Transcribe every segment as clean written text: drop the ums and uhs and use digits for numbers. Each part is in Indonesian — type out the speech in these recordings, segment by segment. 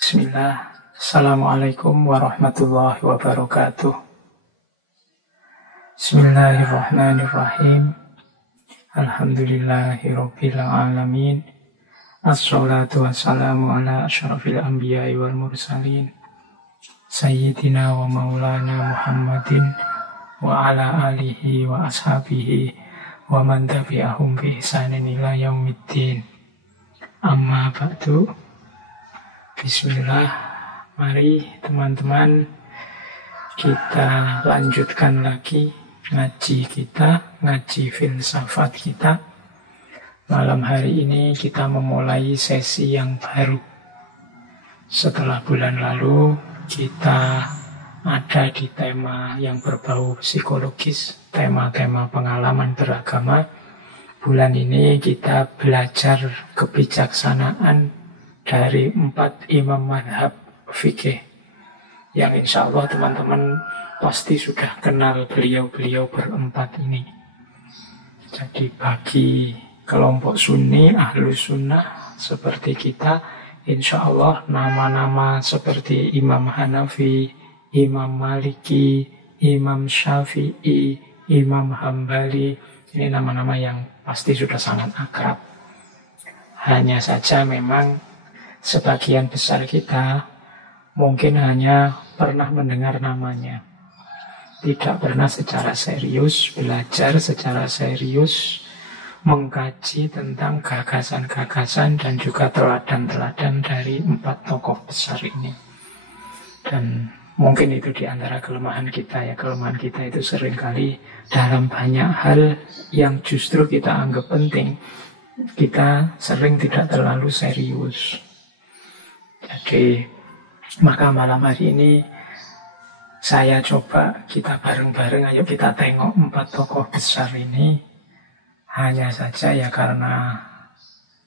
Bismillah. Assalamualaikum warahmatullahi wabarakatuh. Bismillahirrahmanirrahim. Alhamdulillahirabbil alamin. Assalatu wassalamu ala asyrafil anbiya'i wal mursalin. Sayyidina wa maulana Muhammadin wa ala alihi wa ashabihi wa man tabi'ahum bi ihsanin ila yaumiddin. Amma ba'du. Bismillah. Mari teman-teman kita lanjutkan lagi ngaji kita, ngaji filsafat kita. Malam hari ini kita memulai sesi yang baru. Setelah bulan lalu kita ada di tema yang berbau psikologis, tema-tema pengalaman beragama. Bulan ini kita belajar kebijaksanaan dari 4 imam madhab fikih yang insya Allah teman-teman pasti sudah kenal beliau-beliau berempat ini. Jadi bagi kelompok sunni, ahlu sunnah seperti kita, insya Allah nama-nama seperti Imam Hanafi, Imam Maliki, Imam Syafi'i, Imam Hambali, ini nama-nama yang pasti sudah sangat akrab. Hanya saja memang sebagian besar kita mungkin hanya pernah mendengar namanya, tidak pernah secara serius belajar, secara serius mengkaji tentang gagasan-gagasan dan juga teladan-teladan dari 4 tokoh besar ini. Dan mungkin itu di antara kelemahan kita ya. Kelemahan kita itu seringkali dalam banyak hal yang justru kita anggap penting, kita sering tidak terlalu serius. Jadi maka malam hari ini saya coba kita bareng-bareng, ayo kita tengok 4 tokoh besar ini. Hanya saja ya karena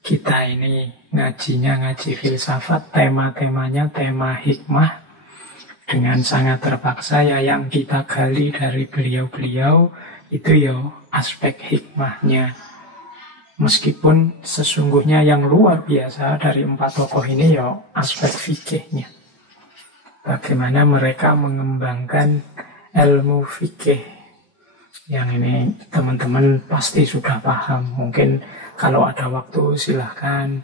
kita ini ngajinya ngaji filsafat, tema-temanya tema hikmah. Dengan sangat terpaksa ya yang kita gali dari beliau-beliau itu ya aspek hikmahnya. Meskipun sesungguhnya yang luar biasa dari 4 tokoh ini ya aspek fikihnya. Bagaimana mereka mengembangkan ilmu fikih. Yang ini teman-teman pasti sudah paham. Mungkin kalau ada waktu silahkan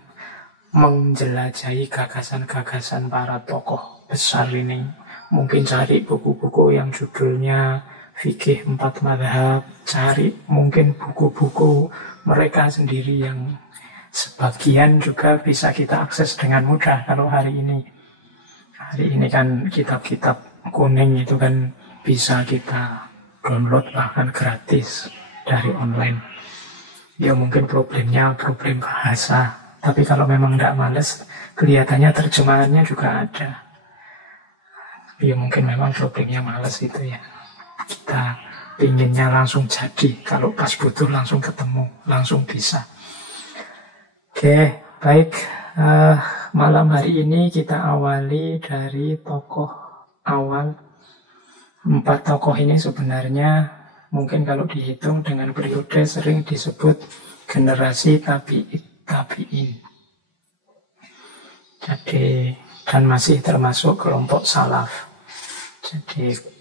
menjelajahi gagasan-gagasan para tokoh besar ini. Mungkin cari buku-buku yang judulnya Fikih 4 Madhab, cari mungkin buku-buku mereka sendiri yang sebagian juga bisa kita akses dengan mudah kalau hari ini. Hari ini kan kitab-kitab kuning itu kan bisa kita download bahkan gratis dari online. Ya mungkin problemnya problem bahasa, tapi kalau memang tidak males, kelihatannya terjemahannya juga ada. Ya mungkin memang problemnya males itu ya. Kita pinginnya langsung jadi, kalau pas butuh langsung ketemu, langsung bisa. Oke, baik. Malam hari ini kita awali dari tokoh awal. 4 tokoh ini sebenarnya mungkin kalau dihitung dengan periode sering disebut generasi tabi'in. Jadi, dan masih termasuk kelompok salaf. Jadi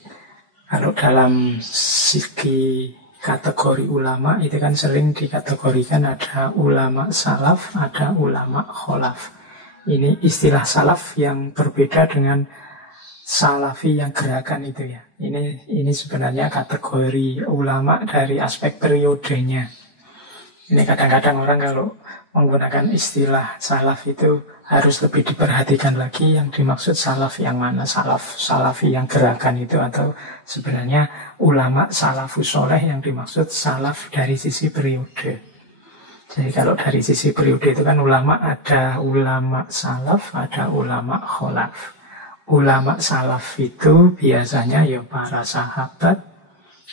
kalau dalam segi kategori ulama itu kan sering dikategorikan ada ulama salaf, ada ulama kholaf. Ini istilah salaf yang berbeda dengan salafi yang gerakan itu ya. Ini sebenarnya kategori ulama dari aspek periodenya. Ini kadang-kadang orang kalau menggunakan istilah salaf itu harus lebih diperhatikan lagi yang dimaksud salaf yang mana, salafi yang gerakan itu, atau sebenarnya ulama salafus soleh yang dimaksud salaf dari sisi periode. Jadi kalau dari sisi periode itu kan ulama ada ulama salaf, ada ulama kholaf. Ulama salaf itu biasanya ya para sahabat,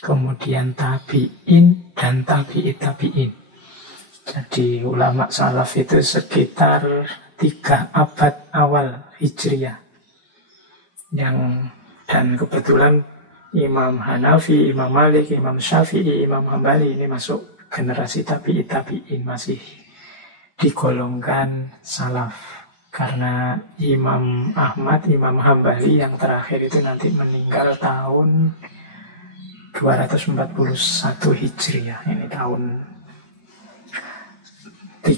kemudian tabi'in dan tabi'in. Jadi ulama salaf itu sekitar 3 abad awal Hijriah. Dan kebetulan Imam Hanafi, Imam Malik, Imam Syafi'i, Imam Hambali ini masuk generasi tabi'in, masih digolongkan salaf. Karena Imam Ahmad, Imam Hambali yang terakhir itu nanti meninggal tahun 241 Hijriah. Ini tahun 3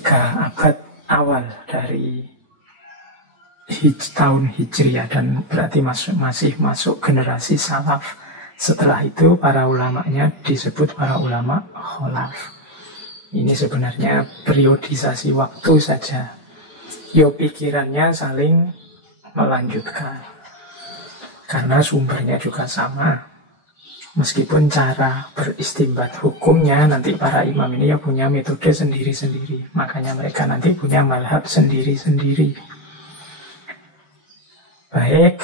abad awal dari tahun Hijriah, dan berarti masih masuk generasi salaf. Setelah itu para ulamanya disebut para ulama kholaf. Ini sebenarnya periodisasi waktu saja. Yo pikirannya saling melanjutkan. Karena sumbernya juga sama. Meskipun cara beristimbat hukumnya nanti para imam ini ya punya metode sendiri-sendiri. Makanya mereka nanti punya mazhab sendiri-sendiri. Baik,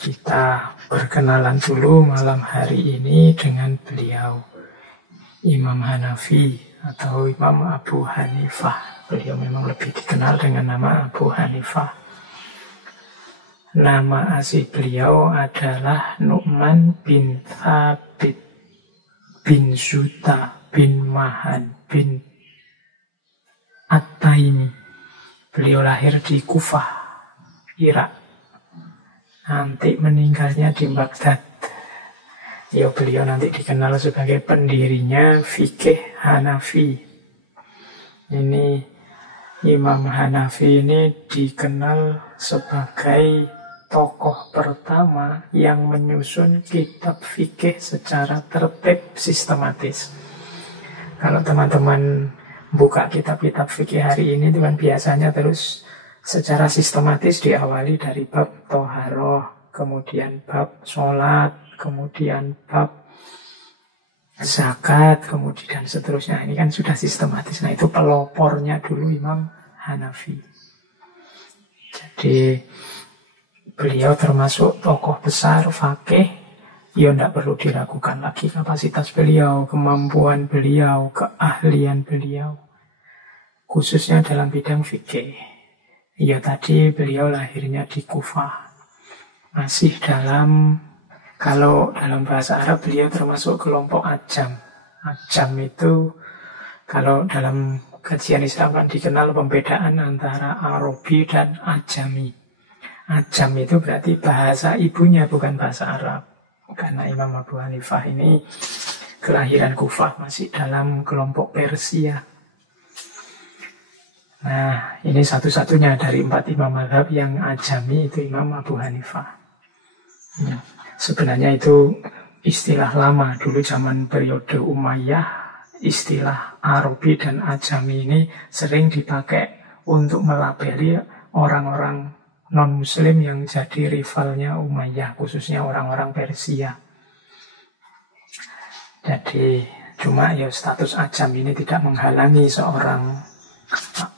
kita berkenalan dulu malam hari ini dengan beliau, Imam Hanafi atau Imam Abu Hanifah. Beliau memang lebih dikenal dengan nama Abu Hanifah. Nama asli beliau adalah Nu'man bin Thabit bin Zuta bin Mahan bin At-Taimi. Beliau lahir di Kufah, Irak. Nanti meninggalnya di Baghdad. Ya, beliau nanti dikenal sebagai pendirinya fikih Hanafi. Ini Imam Hanafi ini dikenal sebagai tokoh pertama yang menyusun kitab fikih secara tertib sistematis. Kalau teman-teman buka kitab-kitab fikih hari ini itu kan biasanya terus secara sistematis diawali dari bab toharoh, kemudian bab sholat, kemudian bab zakat, kemudian seterusnya. Ini kan sudah sistematis. Nah, itu pelopornya dulu Imam Hanafi. Jadi beliau termasuk tokoh besar fakih. Ya tidak perlu diragukan lagi kapasitas beliau, kemampuan beliau, keahlian beliau, khususnya dalam bidang fikih. Ya tadi beliau lahirnya di Kufah. Masih kalau dalam bahasa Arab beliau termasuk kelompok Ajam. Ajam itu kalau dalam kajian Islam kan dikenal pembedaan antara Arabi dan Ajami. Ajam itu berarti bahasa ibunya, bukan bahasa Arab. Karena Imam Abu Hanifah ini kelahiran Kufah, masih dalam kelompok Persia. Nah, ini satu-satunya dari 4 imam mazhab yang ajami itu Imam Abu Hanifah. Ya, sebenarnya itu istilah lama. Dulu zaman periode Umayyah, istilah Arabi dan Ajami ini sering dipakai untuk melabeli orang-orang non-muslim yang jadi rivalnya Umayyah, khususnya orang-orang Persia. Jadi, cuma ya status Ajam ini tidak menghalangi seorang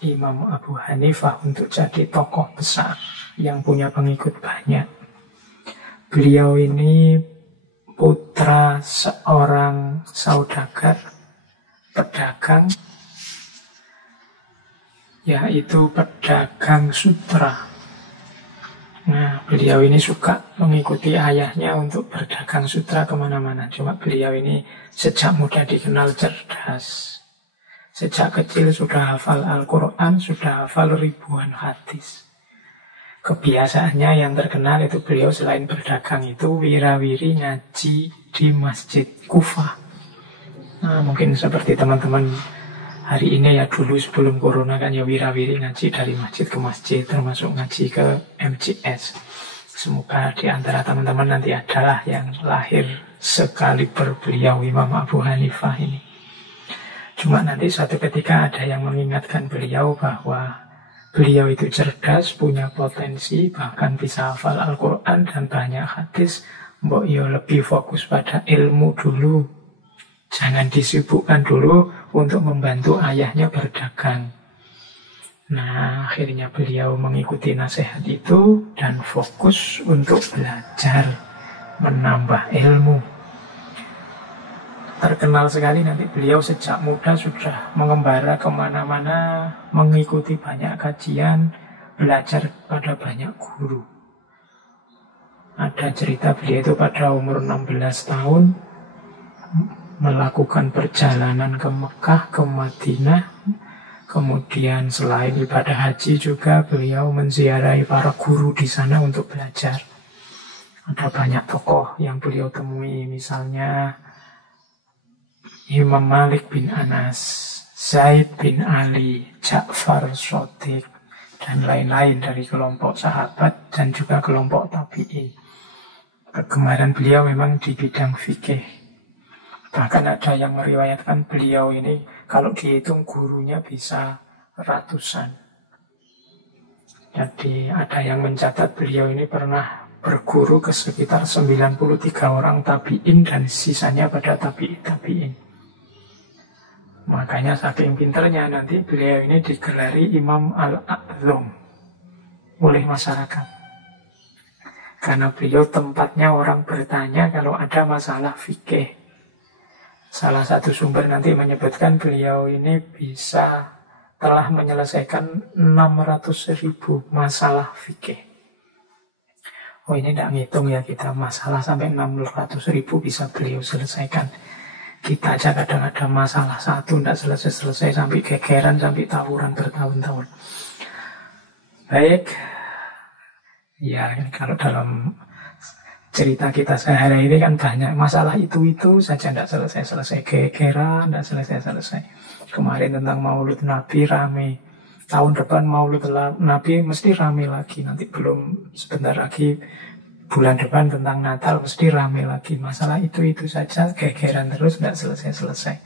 Imam Abu Hanifah untuk jadi tokoh besar yang punya pengikut banyak. Beliau ini putra seorang saudagar, pedagang, yaitu pedagang sutra. Nah, beliau ini suka mengikuti ayahnya untuk berdagang sutra kemana-mana. Cuma beliau ini sejak muda dikenal cerdas. Sejak kecil sudah hafal Al-Quran, sudah hafal ribuan hadis. Kebiasaannya yang terkenal itu beliau selain berdagang itu wirawiri ngaji di Masjid Kufah. Nah, mungkin seperti teman-teman hari ini ya, dulu sebelum corona kan ya wirawiri ngaji dari masjid ke masjid, termasuk ngaji ke MCS. Semoga di antara teman-teman nanti adalah yang lahir sekaliber beliau Imam Abu Hanifah ini. Cuma nanti suatu ketika ada yang mengingatkan beliau bahwa beliau itu cerdas, punya potensi, bahkan bisa hafal Al-Quran dan banyak hadis. Mbok yo lebih fokus pada ilmu dulu. Jangan disibukkan dulu untuk membantu ayahnya berdagang. Nah, akhirnya beliau mengikuti nasihat itu dan fokus untuk belajar, menambah ilmu. Terkenal sekali nanti beliau sejak muda sudah mengembara kemana-mana, mengikuti banyak kajian, belajar pada banyak guru. Ada cerita beliau itu pada umur 16 tahun melakukan perjalanan ke Mekah, ke Madinah, Kemudian selain ibadah haji juga beliau menziarahi para guru di sana untuk belajar. Ada banyak tokoh yang beliau temui, misalnya Imam Malik bin Anas, Zaid bin Ali, Ja'far Shadiq, dan lain-lain dari kelompok sahabat dan juga kelompok tabi'in. Kegemaran beliau memang di bidang fikih. Bahkan ada yang meriwayatkan beliau ini kalau dihitung gurunya bisa ratusan. Jadi ada yang mencatat beliau ini pernah berguru ke sekitar 93 orang tabi'in dan sisanya pada tabi'in. Makanya saking pinternya nanti beliau ini digelari Imam Al-A'zam oleh masyarakat. Karena beliau tempatnya orang bertanya kalau ada masalah fikih. Salah satu sumber nanti menyebutkan beliau ini telah menyelesaikan 600.000 masalah fikih. Oh, ini tidak ngitung ya kita, masalah sampai 600.000 bisa beliau selesaikan. Kita aja kadang ada masalah satu tidak selesai-selesai, sampai gegeran, sampai tawuran bertahun-tahun. Baik. Ya, kalau dalam cerita kita sehari ini kan banyak masalah itu saja tidak selesai-selesai. Gegeran tidak selesai-selesai. Kemarin tentang Maulud Nabi rame. Tahun depan Maulud Nabi mesti rame lagi. Nanti belum sebentar lagi bulan depan tentang Natal mesti rame lagi. Masalah itu saja, gegeran terus, tidak selesai-selesai.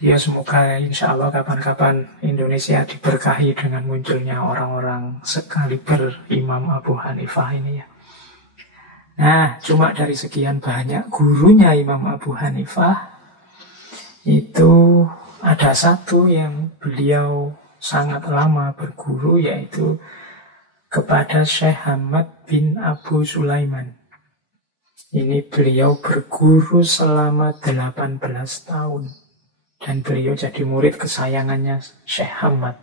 Ya semoga insya Allah kapan-kapan Indonesia diberkahi dengan munculnya orang-orang sekaliber Imam Abu Hanifah ini ya. Nah, cuma dari sekian banyak gurunya Imam Abu Hanifah, itu ada satu yang beliau sangat lama berguru, yaitu kepada Syekh Hamad bin Abu Sulaiman. Ini beliau berguru selama 18 tahun. Dan beliau jadi murid kesayangannya Syekh Hamad.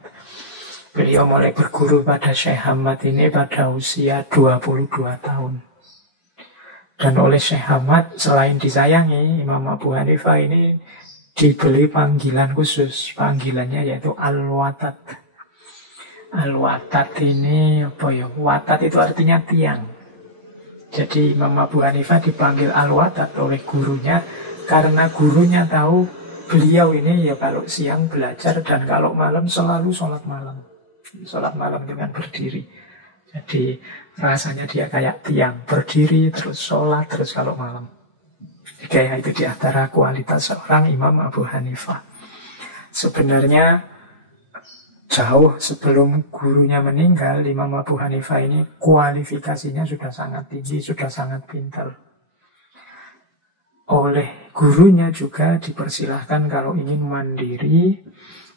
Beliau mulai berguru pada Syekh Hamad ini pada usia 22 tahun. Dan oleh Syekh Hamad, selain disayangi, Imam Abu Hanifah ini diberi panggilan khusus. Panggilannya yaitu Al-Watad. Al-Watad ini apa ya? Watad itu artinya tiang. Jadi Imam Abu Hanifah dipanggil Al-Watad oleh gurunya karena gurunya tahu beliau ini ya kalau siang belajar dan kalau malam selalu sholat malam. Sholat malam dengan berdiri. Jadi rasanya dia kayak tiang, berdiri terus sholat terus kalau malam. Kayak itu di antara kualitas seorang Imam Abu Hanifah. Sebenarnya jauh sebelum gurunya meninggal, Imam Abu Hanifah ini kualifikasinya sudah sangat tinggi, sudah sangat pintar. Oleh gurunya juga dipersilahkan kalau ingin mandiri,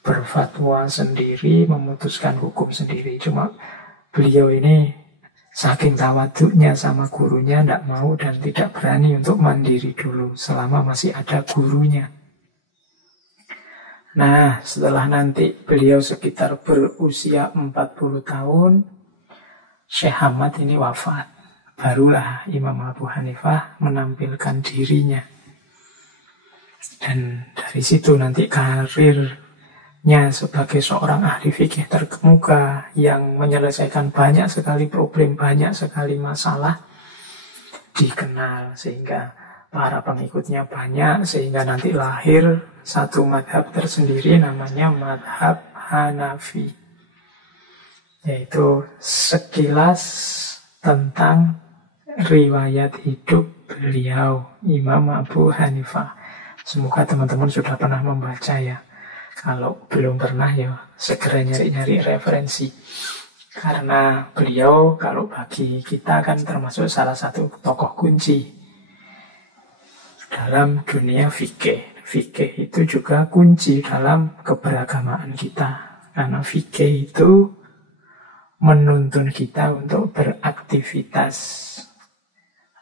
berfatwa sendiri, memutuskan hukum sendiri. Cuma beliau ini saking tawaduknya sama gurunya tidak mau dan tidak berani untuk mandiri dulu selama masih ada gurunya. Nah, setelah nanti beliau sekitar berusia 40 tahun, Syekh Hamad ini wafat. Barulah Imam Abu Hanifah menampilkan dirinya. Dan dari situ nanti karirnya sebagai seorang ahli fikih terkemuka yang menyelesaikan banyak sekali problem, banyak sekali masalah dikenal sehingga para pengikutnya banyak, sehingga nanti lahir satu madhab tersendiri namanya madhab Hanafi. Yaitu sekilas tentang riwayat hidup beliau Imam Abu Hanifah. Semoga teman-teman sudah pernah membaca ya. Kalau belum pernah ya segera nyari-nyari referensi. Karena beliau kalau bagi kita kan termasuk salah satu tokoh kunci dalam dunia fikih. Fikih itu juga kunci dalam keberagamaan kita. Karena fikih itu menuntun kita untuk beraktivitas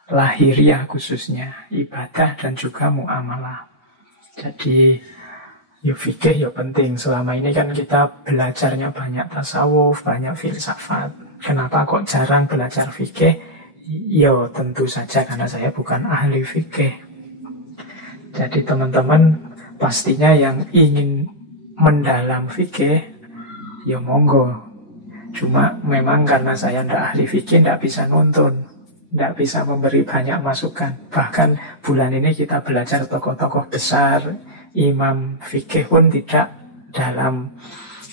lahiriah khususnya, ibadah dan juga muamalah. Jadi ya fikih ya penting. Selama ini kan kita belajarnya banyak tasawuf, banyak filsafat. Kenapa kok jarang belajar fikih? Ya tentu saja karena saya bukan ahli fikih. Jadi teman-teman pastinya yang ingin mendalam fikih, ya monggo. Cuma memang karena saya tidak ahli fikih, tidak bisa nuntun, tidak bisa memberi banyak masukan. Bahkan bulan ini kita belajar tokoh-tokoh besar, imam fikih pun tidak dalam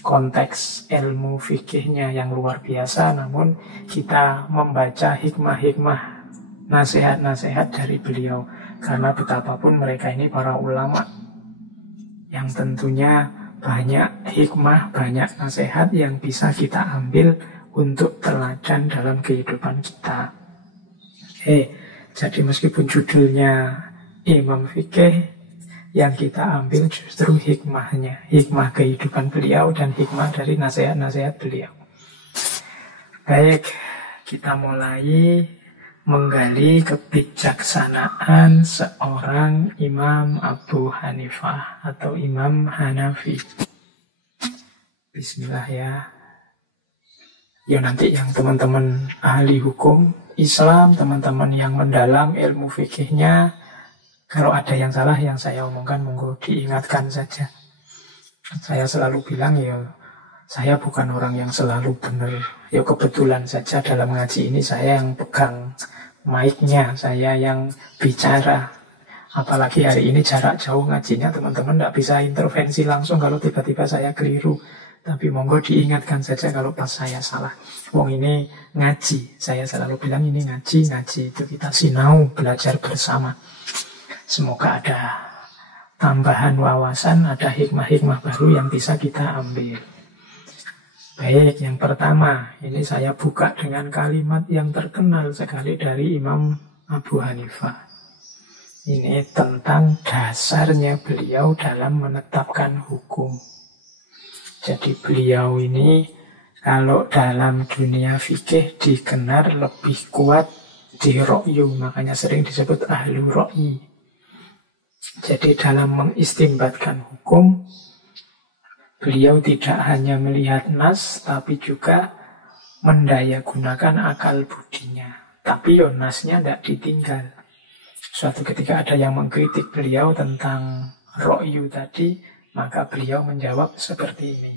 konteks ilmu fikihnya yang luar biasa, namun kita membaca hikmah-hikmah, nasihat-nasihat dari beliau. Karena betapapun mereka ini para ulama yang tentunya banyak hikmah, banyak nasihat yang bisa kita ambil untuk teladan dalam kehidupan kita. Jadi meskipun judulnya Imam Fikih, yang kita ambil justru hikmahnya, hikmah kehidupan beliau dan hikmah dari nasihat-nasihat beliau. Baik, kita mulai menggali kebijaksanaan seorang Imam Abu Hanifah atau Imam Hanafi. Bismillah ya. Ya nanti yang teman-teman ahli hukum Islam, teman-teman yang mendalam ilmu fikihnya, kalau ada yang salah yang saya omongkan, monggo diingatkan saja. Saya selalu bilang ya, saya bukan orang yang selalu benar. Ya kebetulan saja dalam ngaji ini saya yang pegang mic-nya, saya yang bicara. Apalagi hari ini jarak jauh ngajinya, teman-teman tidak bisa intervensi langsung kalau tiba-tiba saya keliru. Tapi monggo diingatkan saja kalau pas saya salah. Wong ini ngaji, saya selalu bilang ini ngaji itu kita sinau, belajar bersama. Semoga ada tambahan wawasan, ada hikmah-hikmah baru yang bisa kita ambil. Baik, yang pertama, ini saya buka dengan kalimat yang terkenal sekali dari Imam Abu Hanifah. Ini tentang dasarnya beliau dalam menetapkan hukum. Jadi beliau ini kalau dalam dunia fikih dikenal lebih kuat di ra'yu, makanya sering disebut ahlu ra'yi. Jadi dalam mengistimbatkan hukum, beliau tidak hanya melihat nas, tapi juga mendayagunakan akal budinya. Tapi nasnya tidak ditinggal. Suatu ketika ada yang mengkritik beliau tentang ra'yu tadi, maka beliau menjawab seperti ini.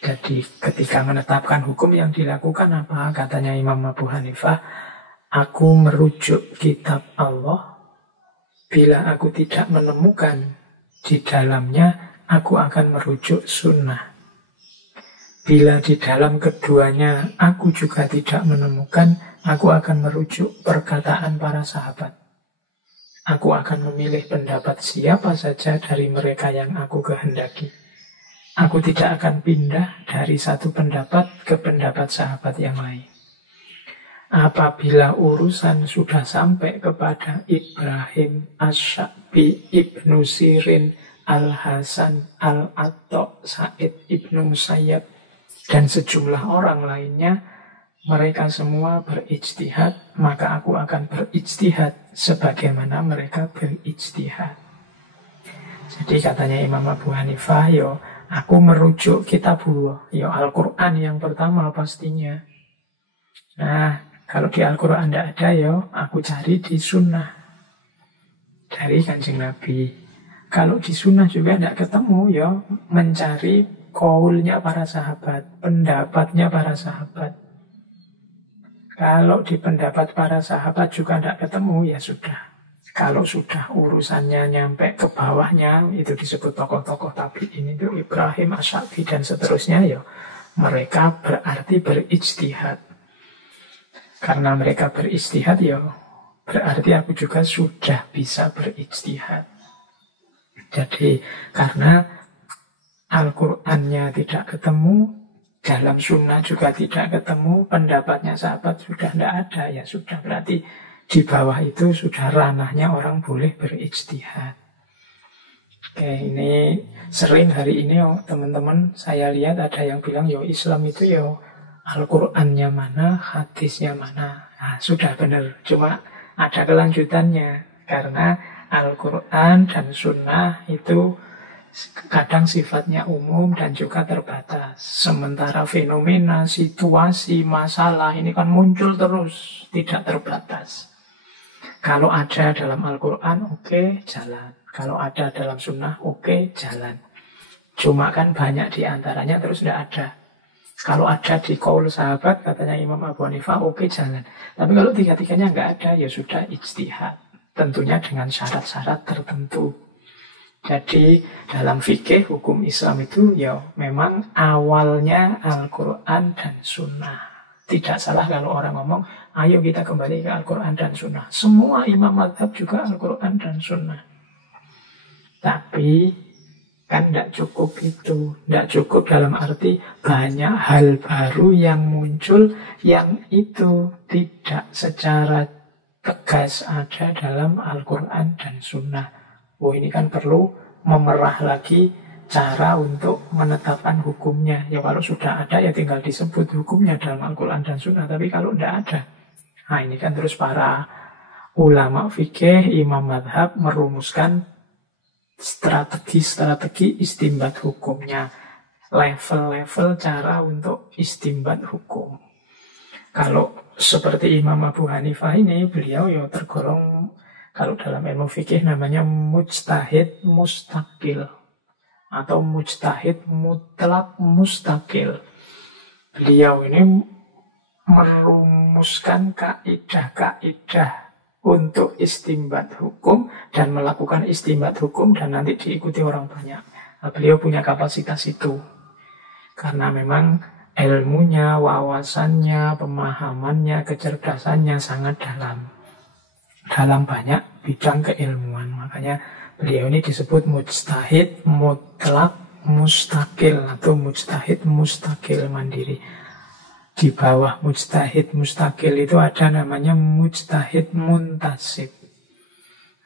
Jadi ketika menetapkan hukum yang dilakukan apa? Katanya Imam Abu Hanifah, aku merujuk kitab Allah. Bila aku tidak menemukan di dalamnya, aku akan merujuk sunnah. Bila di dalam keduanya aku juga tidak menemukan, aku akan merujuk perkataan para sahabat. Aku akan memilih pendapat siapa saja dari mereka yang aku kehendaki. Aku tidak akan pindah dari satu pendapat ke pendapat sahabat yang lain. Apabila urusan sudah sampai kepada Ibrahim Asy-Syafi'i, Ibnu Sirin, Al-Hasan, Al-Atta, Sa'id Ibnu Musayyab, dan sejumlah orang lainnya, mereka semua berijtihad, maka aku akan berijtihad sebagaimana mereka berijtihad. Jadi katanya Imam Abu Hanifah, aku merujuk kitabullah, Al-Quran yang pertama pastinya. Nah, kalau di Al-Quran tidak ada, aku cari di sunnah dari Kanjeng Nabi. Kalau di sunnah juga tidak ketemu, mencari qaulnya para sahabat, pendapatnya para sahabat. Kalau di pendapat para sahabat juga tidak ketemu, ya sudah. Kalau sudah urusannya nyampe ke bawahnya, itu disebut tokoh-tokoh tabi'in itu Ibrahim Asy-Syafi'i dan seterusnya, mereka berarti berijtihad. Karena mereka berijtihad, berarti aku juga sudah bisa berijtihad. Jadi karena Al-Qur'annya tidak ketemu, dalam sunnah juga tidak ketemu, pendapatnya sahabat sudah tidak ada, ya sudah berarti di bawah itu sudah ranahnya orang boleh berijtihad. Oke, ini sering hari ini teman-teman saya lihat ada yang bilang Islam itu Al-Qur'annya mana, hadisnya mana. Nah, sudah benar, cuma ada kelanjutannya. Karena Al-Qur'an dan sunnah itu kadang sifatnya umum dan juga terbatas. Sementara fenomena, situasi, masalah ini kan muncul terus, tidak terbatas. Kalau ada dalam Al-Quran, oke, jalan. Kalau ada dalam sunnah, oke, jalan. Cuma kan banyak di antaranya terus tidak ada. Kalau ada di qaul sahabat, katanya Imam Abu Hanifah, oke jalan. Tapi kalau tiga-tiganya nggak ada, ya sudah ijtihad. Tentunya dengan syarat-syarat tertentu. Jadi dalam fikih hukum Islam itu ya memang awalnya Al-Quran dan Sunnah. Tidak salah kalau orang ngomong, ayo kita kembali ke Al-Quran dan Sunnah. Semua imam mazhab juga Al-Quran dan Sunnah. Tapi kan tidak cukup itu. Tidak cukup dalam arti banyak hal baru yang muncul yang itu tidak secara tegas ada dalam Al-Quran dan Sunnah. Oh, ini kan perlu memerah lagi cara untuk menetapkan hukumnya. Ya kalau sudah ada ya tinggal disebut hukumnya dalam Al-Quran dan Sunnah. Tapi kalau tidak ada, nah ini kan terus para ulama fikih, imam madhab merumuskan strategi istimbat hukumnya, level-level cara untuk istimbat hukum. Kalau seperti Imam Abu Hanifah ini, beliau ya tergolong, kalau dalam ilmu fikih namanya mujtahid mustaqil atau mujtahid mutlak mustaqil. Beliau ini merumuskan kaidah-kaidah untuk istimbat hukum dan melakukan istimbat hukum dan nanti diikuti orang banyak. Nah, beliau punya kapasitas itu. Karena memang ilmunya, wawasannya, pemahamannya, kecerdasannya sangat dalam. Dalam banyak bidang keilmuan. Makanya beliau ini disebut mujtahid mutlak mustaqil atau mujtahid mustaqil mandiri. Di bawah mujtahid mustaqil itu ada namanya mujtahid muntasib.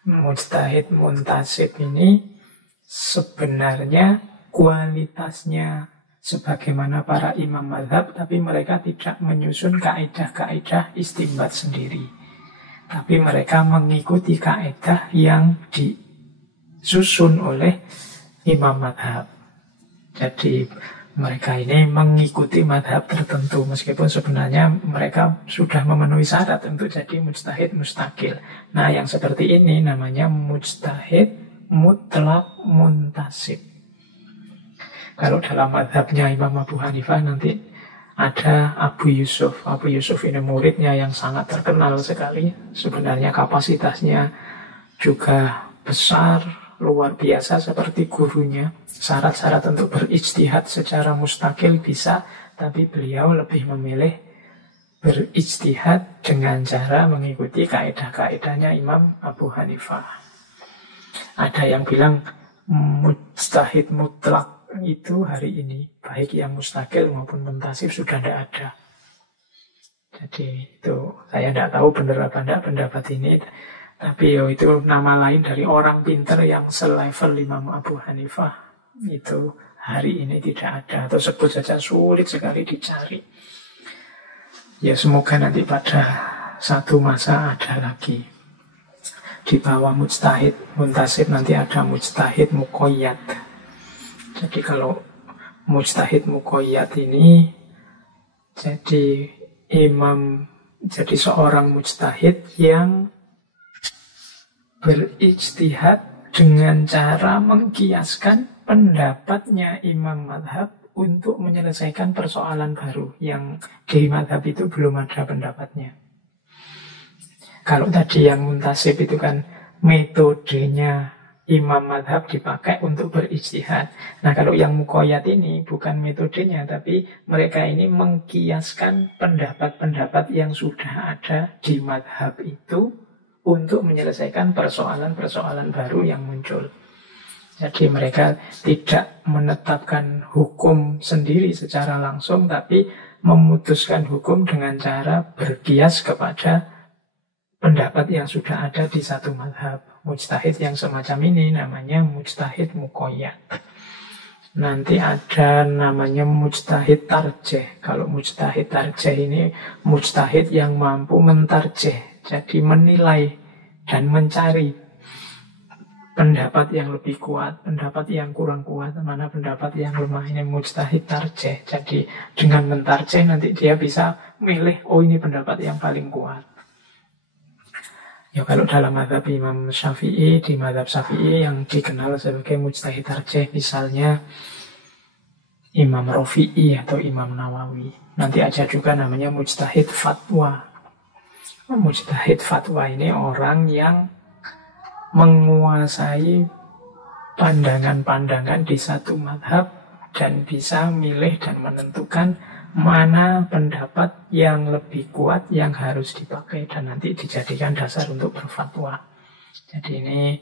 Mujtahid muntasib ini sebenarnya kualitasnya sebagaimana para imam mazhab, tapi mereka tidak menyusun kaidah-kaidah istimbat sendiri. Tapi mereka mengikuti kaidah yang disusun oleh imam mazhab. Jadi mereka ini mengikuti madhab tertentu, meskipun sebenarnya mereka sudah memenuhi syarat untuk jadi mujtahid mustaqil. Nah, yang seperti ini namanya mujtahid mutlak muntasib. Kalau dalam madhabnya Imam Abu Hanifah nanti ada Abu Yusuf. Abu Yusuf ini muridnya yang sangat terkenal sekali. Sebenarnya kapasitasnya juga besar, luar biasa seperti gurunya. Syarat-syarat untuk berijtihad secara mustakil bisa, tapi beliau lebih memilih berijtihad dengan cara mengikuti kaidah-kaidahnya Imam Abu Hanifah. Ada yang bilang mujtahid mutlak itu hari ini, baik yang mustakil maupun muntasib sudah tidak ada. Jadi itu saya tidak tahu benar apa tidak pendapat ini. Tapi itu nama lain dari orang pintar yang selevel Imam Abu Hanifah. Itu hari ini tidak ada, atau sebut saja sulit sekali dicari. Ya semoga nanti pada satu masa ada lagi. Di bawah mujtahid muntasib nanti ada mujtahid muqayyad. Jadi kalau mujtahid muqayyad ini jadi jadi seorang mujtahid yang berijtihad dengan cara mengkiaskan pendapatnya imam madhab untuk menyelesaikan persoalan baru yang di madhab itu belum ada pendapatnya. Kalau tadi yang muntasib itu kan metodenya imam madhab dipakai untuk berijtihad. Nah kalau yang muqayyad ini bukan metodenya, tapi mereka ini mengkiaskan pendapat-pendapat yang sudah ada di madhab itu untuk menyelesaikan persoalan-persoalan baru yang muncul. Jadi mereka tidak menetapkan hukum sendiri secara langsung, tapi memutuskan hukum dengan cara berkias kepada pendapat yang sudah ada di satu mazhab. Mujtahid yang semacam ini namanya mujtahid muqayyad. Nanti ada namanya mujtahid tarjih. Kalau mujtahid tarjih ini mujtahid yang mampu mentarjih, jadi menilai dan mencari pendapat yang lebih kuat, pendapat yang kurang kuat, mana pendapat yang lemah. Ini mujtahid tarjih. Jadi dengan mentarjih nanti dia bisa milih, oh ini pendapat yang paling kuat. Ya kalau dalam mazhab Imam Syafi'i, di mazhab Syafi'i yang dikenal sebagai mujtahid tarjih, misalnya Imam Rafi'i atau Imam Nawawi. Nanti ada juga namanya mujtahid fatwa. Mujtahid fatwa ini orang yang menguasai pandangan-pandangan di satu mazhab dan bisa milih dan menentukan mana pendapat yang lebih kuat yang harus dipakai dan nanti dijadikan dasar untuk berfatwa. Jadi ini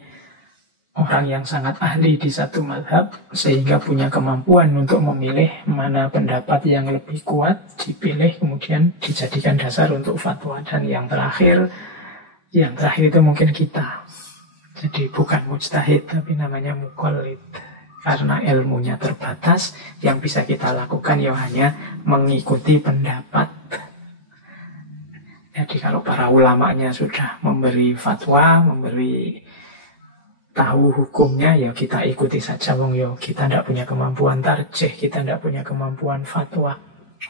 orang yang sangat ahli di satu mazhab sehingga punya kemampuan untuk memilih mana pendapat yang lebih kuat, dipilih kemudian dijadikan dasar untuk fatwa. Dan yang terakhir itu mungkin kita. Jadi bukan mujtahid tapi namanya muqallid. Karena ilmunya terbatas, yang bisa kita lakukan ya hanya mengikuti pendapat. Jadi kalau para ulamanya sudah memberi fatwa, memberi tahu hukumnya, ya kita ikuti saja. Wong yo kita tidak punya kemampuan tarjih, kita tidak punya kemampuan fatwa,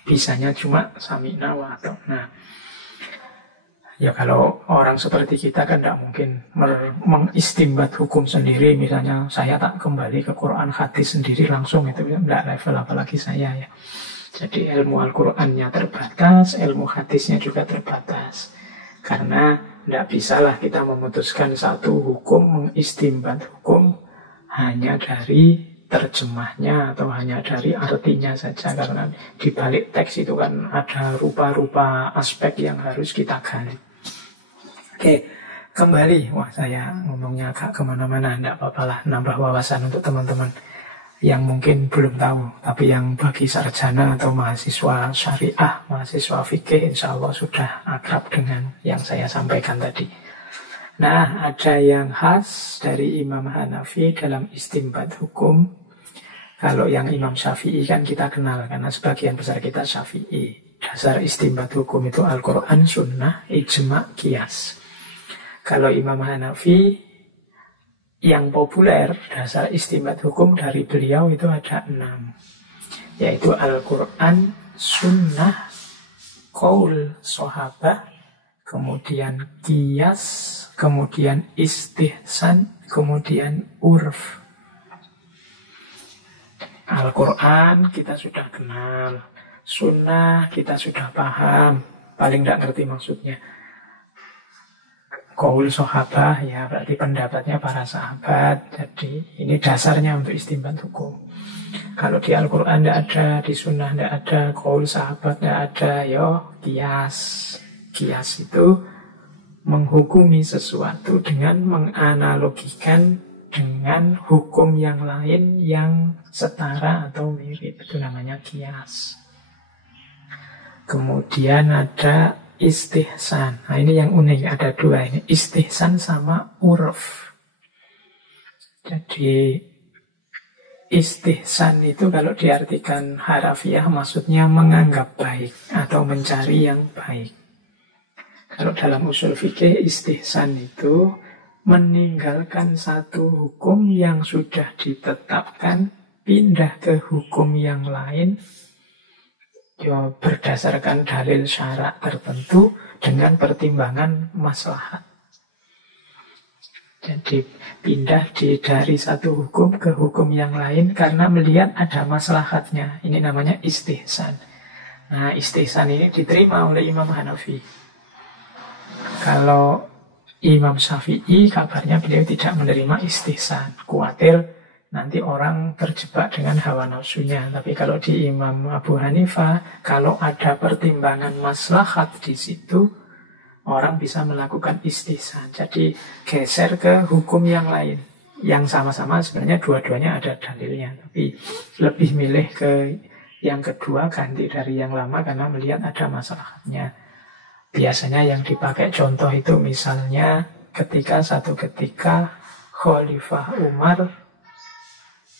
bisanya cuma sami'na wa ata'na. Ya kalau orang seperti kita kan tidak mungkin mengistimbat hukum sendiri. Misalnya saya tak kembali ke Quran hadis sendiri langsung, itu tidak level apalagi saya ya. Jadi ilmu Al-Qurannya terbatas, ilmu hadisnya juga terbatas. Karena tidak bisalah kita memutuskan satu hukum, mengistimbat hukum hanya dari terjemahnya atau hanya dari artinya saja. Karena di balik teks itu kan ada rupa-rupa aspek yang harus kita gali. Oke, kembali. Wah, saya ngomongnya agak kemana-mana. Tidak apa-apa lah, nambah wawasan untuk teman-teman yang mungkin belum tahu. Tapi yang bagi sarjana atau mahasiswa syariah, mahasiswa fikih, insya Allah sudah akrab dengan yang saya sampaikan tadi. Nah, ada yang khas dari Imam Hanafi dalam istinbat hukum. Kalau yang Imam Syafi'i kan kita kenal, karena sebagian besar kita Syafi'i. Dasar istinbat hukum itu Al-Quran, Sunnah, Ijma', Qiyas. Kalau Imam Hanafi, yang populer dasar istinbat hukum dari beliau itu ada 6, yaitu Al-Quran, Sunnah, Qaul Sahabah, kemudian Qiyas, kemudian Istihsan, kemudian Urf. Al-Quran kita sudah kenal, Sunnah kita sudah paham, paling tidak ngerti maksudnya. Qaul sahabah, ya berarti pendapatnya para sahabat. Jadi ini dasarnya untuk istinbat hukum. Kalau di Al-Quran tidak ada, di Sunnah tidak ada, qaul sahabat tidak ada, yo qiyas. Qiyas itu menghukumi sesuatu dengan menganalogikan dengan hukum yang lain yang setara atau mirip. Itu namanya qiyas. Kemudian ada istihsan. Nah ini yang unik, ada 2 ini, istihsan sama urf. Jadi istihsan itu kalau diartikan harafiah maksudnya menganggap baik atau mencari yang baik. Kalau dalam usul fikih istihsan itu meninggalkan satu hukum yang sudah ditetapkan, pindah ke hukum yang lain, ya berdasarkan dalil syarak tertentu dengan pertimbangan maslahat. Jadi pindah dari satu hukum ke hukum yang lain karena melihat ada maslahatnya. Ini namanya istihsan. Nah, istihsan ini diterima oleh Imam Hanafi. Kalau Imam Syafi'i kabarnya beliau tidak menerima istihsan, khawatir nanti orang terjebak dengan hawa nafsunya. Tapi kalau di Imam Abu Hanifah, kalau ada pertimbangan maslahat di situ, orang bisa melakukan istihsan. Jadi geser ke hukum yang lain, yang sama-sama sebenarnya dua-duanya ada dalilnya, tapi lebih milih ke yang kedua, ganti dari yang lama karena melihat ada maslahatnya. Biasanya yang dipakai contoh itu misalnya satu ketika Khalifah Umar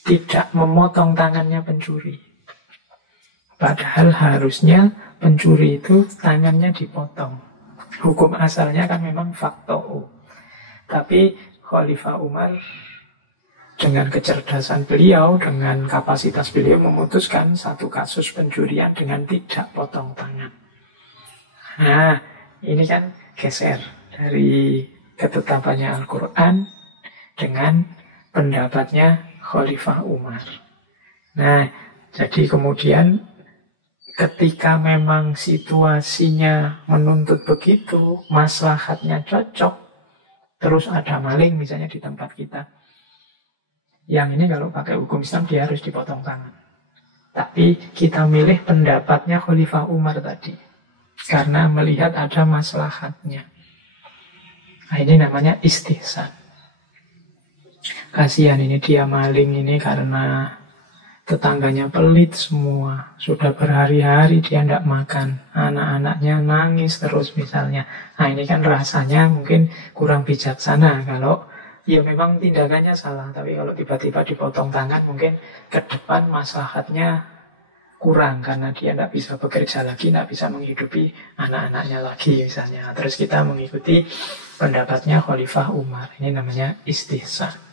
tidak memotong tangannya pencuri. Padahal harusnya pencuri itu tangannya dipotong. Hukum asalnya kan memang fakto'u. Tapi Khalifah Umar dengan kecerdasan beliau, dengan kapasitas beliau memutuskan satu kasus pencurian dengan tidak potong tangan. Nah, ini kan geser dari ketetapannya Al-Quran dengan pendapatnya Khalifah Umar. Nah, Jadi kemudian ketika memang situasinya menuntut begitu, maslahatnya cocok, terus ada maling misalnya di tempat kita, yang ini kalau pakai hukum Islam dia harus dipotong tangan. Tapi kita milih pendapatnya Khalifah Umar tadi, karena melihat ada maslahatnya. Nah, ini namanya istihsan. Kasihan ini dia maling ini karena tetangganya pelit semua. Sudah berhari-hari dia tidak makan. Anak-anaknya nangis terus misalnya. Nah ini kan rasanya mungkin kurang bijaksana. Kalau ya memang tindakannya salah. Tapi kalau tiba-tiba dipotong tangan mungkin ke depan maslahatnya kurang. Karena dia tidak bisa bekerja lagi, tidak bisa menghidupi anak-anaknya lagi misalnya. Terus kita mengikuti pendapatnya Khalifah Umar. Ini namanya istihsan.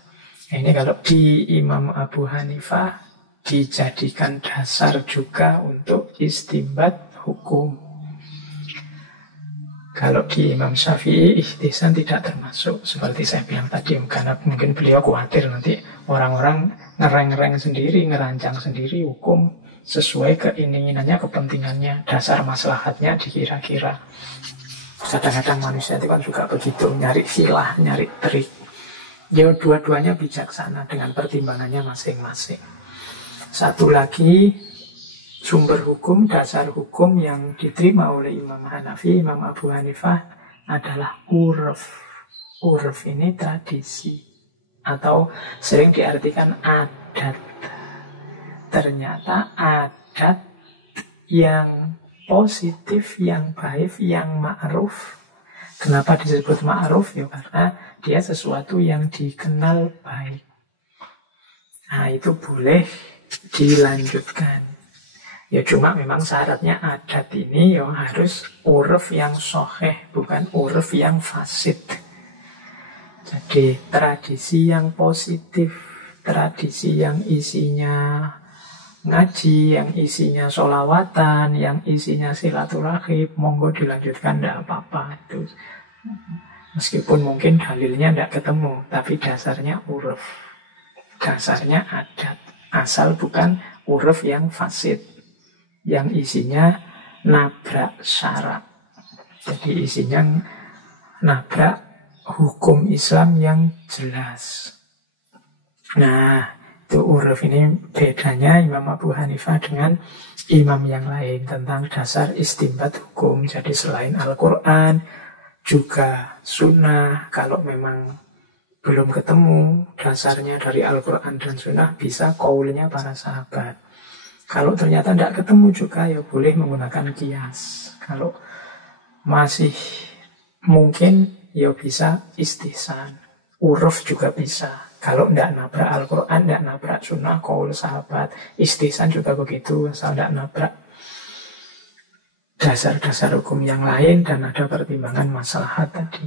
Nah, ini kalau di Imam Abu Hanifah dijadikan dasar juga untuk istimbat hukum. Kalau di Imam Syafi'i istihsan tidak termasuk, seperti saya bilang tadi, karena mungkin beliau khawatir nanti orang-orang ngereng-ngereng sendiri, ngerancang sendiri hukum sesuai keinginannya, kepentingannya, dasar maslahatnya dikira-kira. Kadang-kadang manusia itu kan juga begitu, nyari silah, nyari trik. Ya dua-duanya bijaksana dengan pertimbangannya masing-masing. Satu lagi sumber hukum, dasar hukum yang diterima oleh Imam Hanafi, Imam Abu Hanifah adalah urf. Urf ini tradisi atau sering diartikan adat. Ternyata adat yang positif, yang baik, yang ma'ruf. Kenapa disebut ma'ruf? Ya karena dia sesuatu yang dikenal baik. Nah itu boleh dilanjutkan. Ya cuma memang syaratnya adat ini ya harus uruf yang sahih, bukan uruf yang fasid. Jadi tradisi yang positif, tradisi yang isinya ngaji, yang isinya sholawatan, yang isinya silaturahim, monggo dilanjutkan, tidak apa-apa. Itu meskipun mungkin dalilnya tidak ketemu, tapi dasarnya uruf, dasarnya adat. Asal bukan uruf yang fasid, yang isinya nabrak syarak. Jadi isinya nabrak hukum Islam yang jelas. Nah, itu uruf ini bedanya Imam Abu Hanifah dengan imam yang lain tentang dasar istimbat hukum. Jadi selain Al-Quran, juga sunnah. Kalau memang belum ketemu dasarnya dari Al-Quran dan sunnah, bisa qaulnya para sahabat. Kalau ternyata tidak ketemu juga, ya boleh menggunakan qiyas. Kalau masih mungkin, ya bisa istihsan. Uruf juga bisa. Kalau tidak nabrak Al-Quran, tidak nabrak sunnah, qaul sahabat. Istihsan juga begitu, asal tidak nabrak dasar-dasar hukum yang lain dan ada pertimbangan maslahat tadi.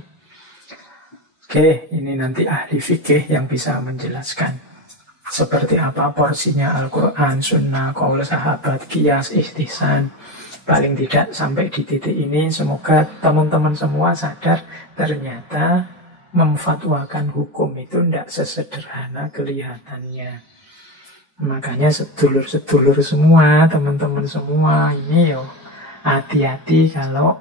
Oke, ini nanti ahli fikih yang bisa menjelaskan seperti apa porsinya Al-Quran, sunnah, qaul sahabat, qiyas, istihsan. Paling tidak sampai di titik ini semoga teman-teman semua sadar ternyata memfatwakan hukum itu tidak sesederhana kelihatannya. Makanya sedulur-sedulur semua, teman-teman semua ini yo hati-hati kalau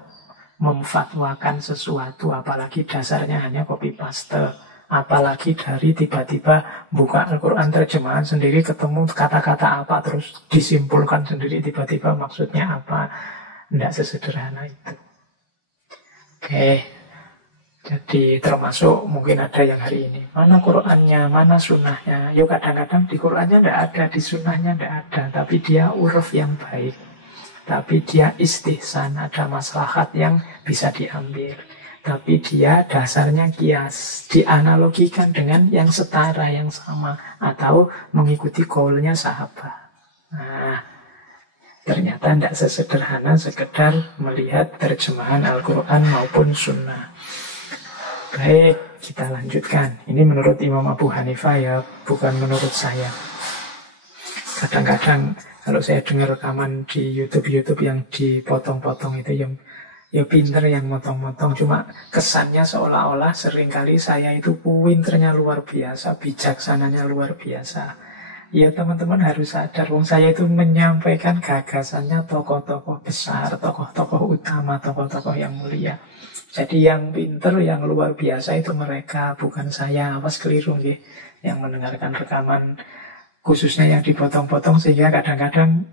memfatwakan sesuatu, apalagi dasarnya hanya copy paste, apalagi dari tiba-tiba buka Al-Quran terjemahan sendiri ketemu kata-kata apa terus disimpulkan sendiri tiba-tiba maksudnya apa. Tidak sesederhana itu. Oke, jadi termasuk mungkin ada yang hari ini mana Qurannya, mana sunnahnya. Yuk kadang-kadang di Qurannya tidak ada, di sunnahnya tidak ada, tapi dia uruf yang baik. Tapi dia istihsan, ada maslahat yang bisa diambil. Tapi dia dasarnya kias, dianalogikan dengan yang setara, yang sama. Atau mengikuti qaulnya sahabat. Nah, ternyata tidak sesederhana sekedar melihat terjemahan Al-Quran maupun sunnah. Baik, kita lanjutkan. Ini menurut Imam Abu Hanifah ya, bukan menurut saya. Kadang-kadang kalau saya dengar rekaman di YouTube yang dipotong-potong itu yang ya pinter yang motong-motong, cuma kesannya seolah-olah seringkali saya itu pinternya luar biasa, bijaksananya luar biasa. Ya teman-teman harus sadar, wong saya itu menyampaikan gagasannya tokoh-tokoh besar, tokoh-tokoh utama, tokoh-tokoh yang mulia. Jadi yang pinter, yang luar biasa itu mereka, bukan saya. Awas keliru nggih, yang mendengarkan rekaman khususnya yang dipotong-potong sehingga kadang-kadang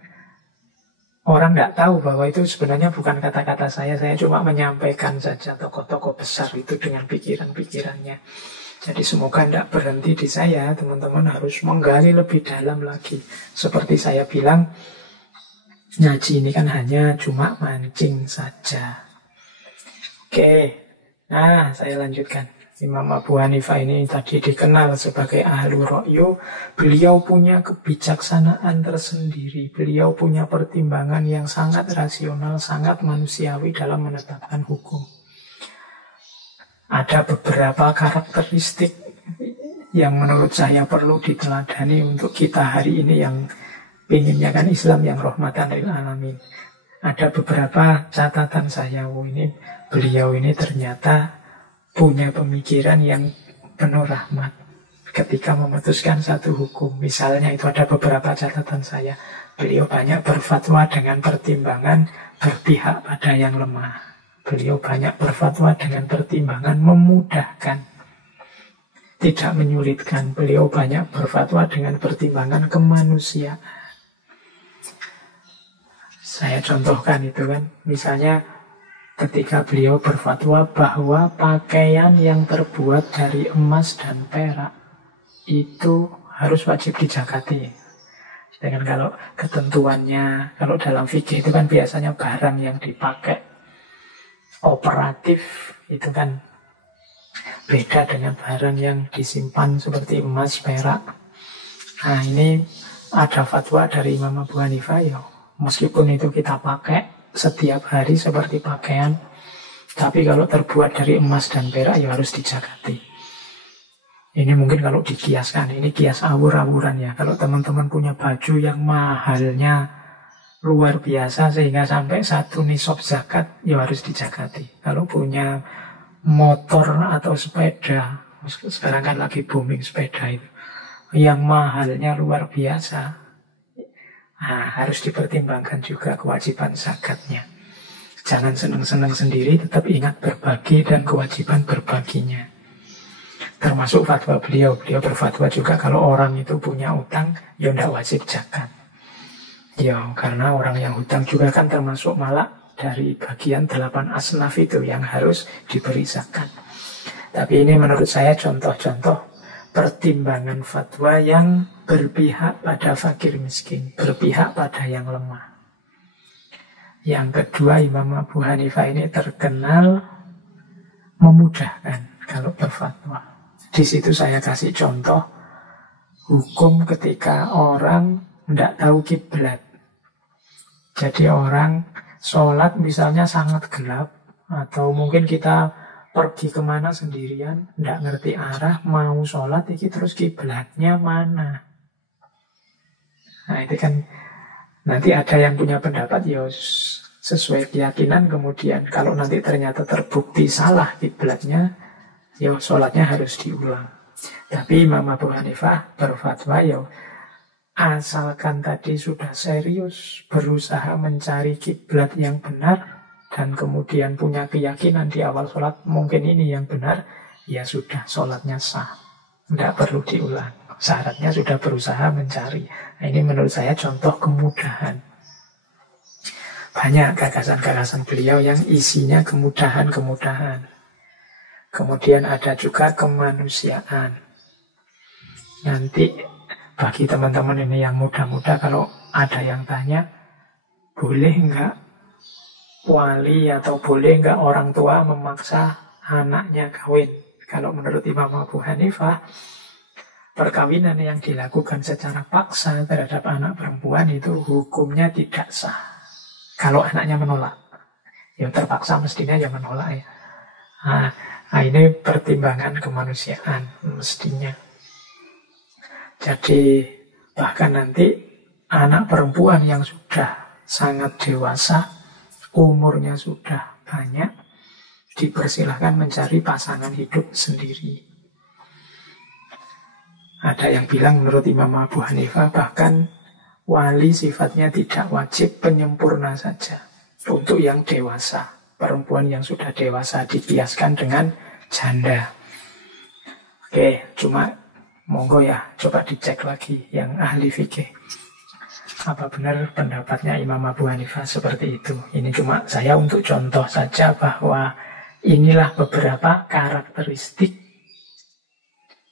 orang nggak tahu bahwa itu sebenarnya bukan kata-kata saya cuma menyampaikan saja tokoh-tokoh besar itu dengan pikiran-pikirannya. Jadi semoga tidak berhenti di saya, teman-teman harus menggali lebih dalam lagi. Seperti saya bilang, ngaji ini kan hanya cuma mancing saja. Oke, nah saya lanjutkan. Imam Abu Hanifah ini tadi dikenal sebagai ahlu ra'yu. Beliau punya kebijaksanaan tersendiri. Beliau punya pertimbangan yang sangat rasional, sangat manusiawi dalam menetapkan hukum. Ada beberapa karakteristik yang menurut saya perlu diteladani untuk kita hari ini yang pinginnya kan Islam yang rahmatan lil alamin. Ada beberapa catatan saya, beliau ini ternyata punya pemikiran yang penuh rahmat ketika memutuskan satu hukum. Misalnya itu ada beberapa catatan saya. Beliau banyak berfatwa dengan pertimbangan berpihak pada yang lemah. Beliau banyak berfatwa dengan pertimbangan memudahkan, tidak menyulitkan. Beliau banyak berfatwa dengan pertimbangan kemanusiaan. Saya contohkan itu kan, misalnya ketika beliau berfatwa bahwa pakaian yang terbuat dari emas dan perak itu harus wajib dijakati. Sedangkan kalau ketentuannya, kalau dalam fikih itu kan biasanya barang yang dipakai operatif itu kan beda dengan barang yang disimpan seperti emas, perak. Nah ini ada fatwa dari Imam Abu Hanifah, ya meskipun itu kita pakai setiap hari seperti pakaian, tapi kalau terbuat dari emas dan perak ya harus dijakati. Ini mungkin kalau dikiaskan, ini kias awur-awuran ya. Kalau teman-teman punya baju yang mahalnya luar biasa sehingga sampai 1 nisab zakat, ya harus dijakati. Kalau punya motor atau sepeda, sekarang kan lagi booming sepeda itu, yang mahalnya luar biasa, nah, harus dipertimbangkan juga kewajiban zakatnya. Jangan senang-senang sendiri, tetap ingat berbagi dan kewajiban berbaginya. Termasuk fatwa beliau berfatwa juga kalau orang itu punya utang, ya tidak wajib zakat. Ya, karena orang yang hutang juga kan termasuk malak dari bagian 8 asnaf itu yang harus diberi zakat. Tapi ini menurut saya contoh-contoh pertimbangan fatwa yang berpihak pada fakir miskin, berpihak pada yang lemah. Yang kedua, Imam Abu Hanifah ini terkenal memudahkan kalau berfatwa. Di situ saya kasih contoh hukum ketika orang tidak tahu kiblat. Jadi orang sholat misalnya sangat gelap, atau mungkin kita pergi kemana sendirian, tidak ngerti arah, mau sholat, ini terus kiblatnya mana? Nah itu kan nanti ada yang punya pendapat, ya sesuai keyakinan, kemudian kalau nanti ternyata terbukti salah kiblatnya, ya sholatnya harus diulang. Tapi Imam Abu Hanifah berfatwa, ya asalkan tadi sudah serius berusaha mencari kiblat yang benar dan kemudian punya keyakinan di awal sholat mungkin ini yang benar, ya sudah sholatnya sah, tidak perlu diulang. Syaratnya sudah berusaha mencari. Nah, ini menurut saya contoh kemudahan. Banyak gagasan-gagasan beliau yang isinya kemudahan-kemudahan. Kemudian ada juga kemanusiaan. Nanti bagi teman-teman ini yang muda-muda, kalau ada yang tanya, boleh enggak wali atau boleh enggak orang tua memaksa anaknya kawin? Kalau menurut Imam Abu Hanifah, perkawinan yang dilakukan secara paksa terhadap anak perempuan itu hukumnya tidak sah. Kalau anaknya menolak, yang terpaksa mestinya ya menolak ya. Nah ini pertimbangan kemanusiaan mestinya. Jadi bahkan nanti anak perempuan yang sudah sangat dewasa, umurnya sudah banyak, dipersilahkan mencari pasangan hidup sendiri. Ada yang bilang menurut Imam Abu Hanifah bahkan wali sifatnya tidak wajib, penyempurna saja. Untuk yang dewasa, perempuan yang sudah dewasa dikiaskan dengan janda. Oke, cuma monggo ya, coba dicek lagi yang ahli fikih. Apa benar pendapatnya Imam Abu Hanifah seperti itu? Ini cuma saya untuk contoh saja bahwa inilah beberapa karakteristik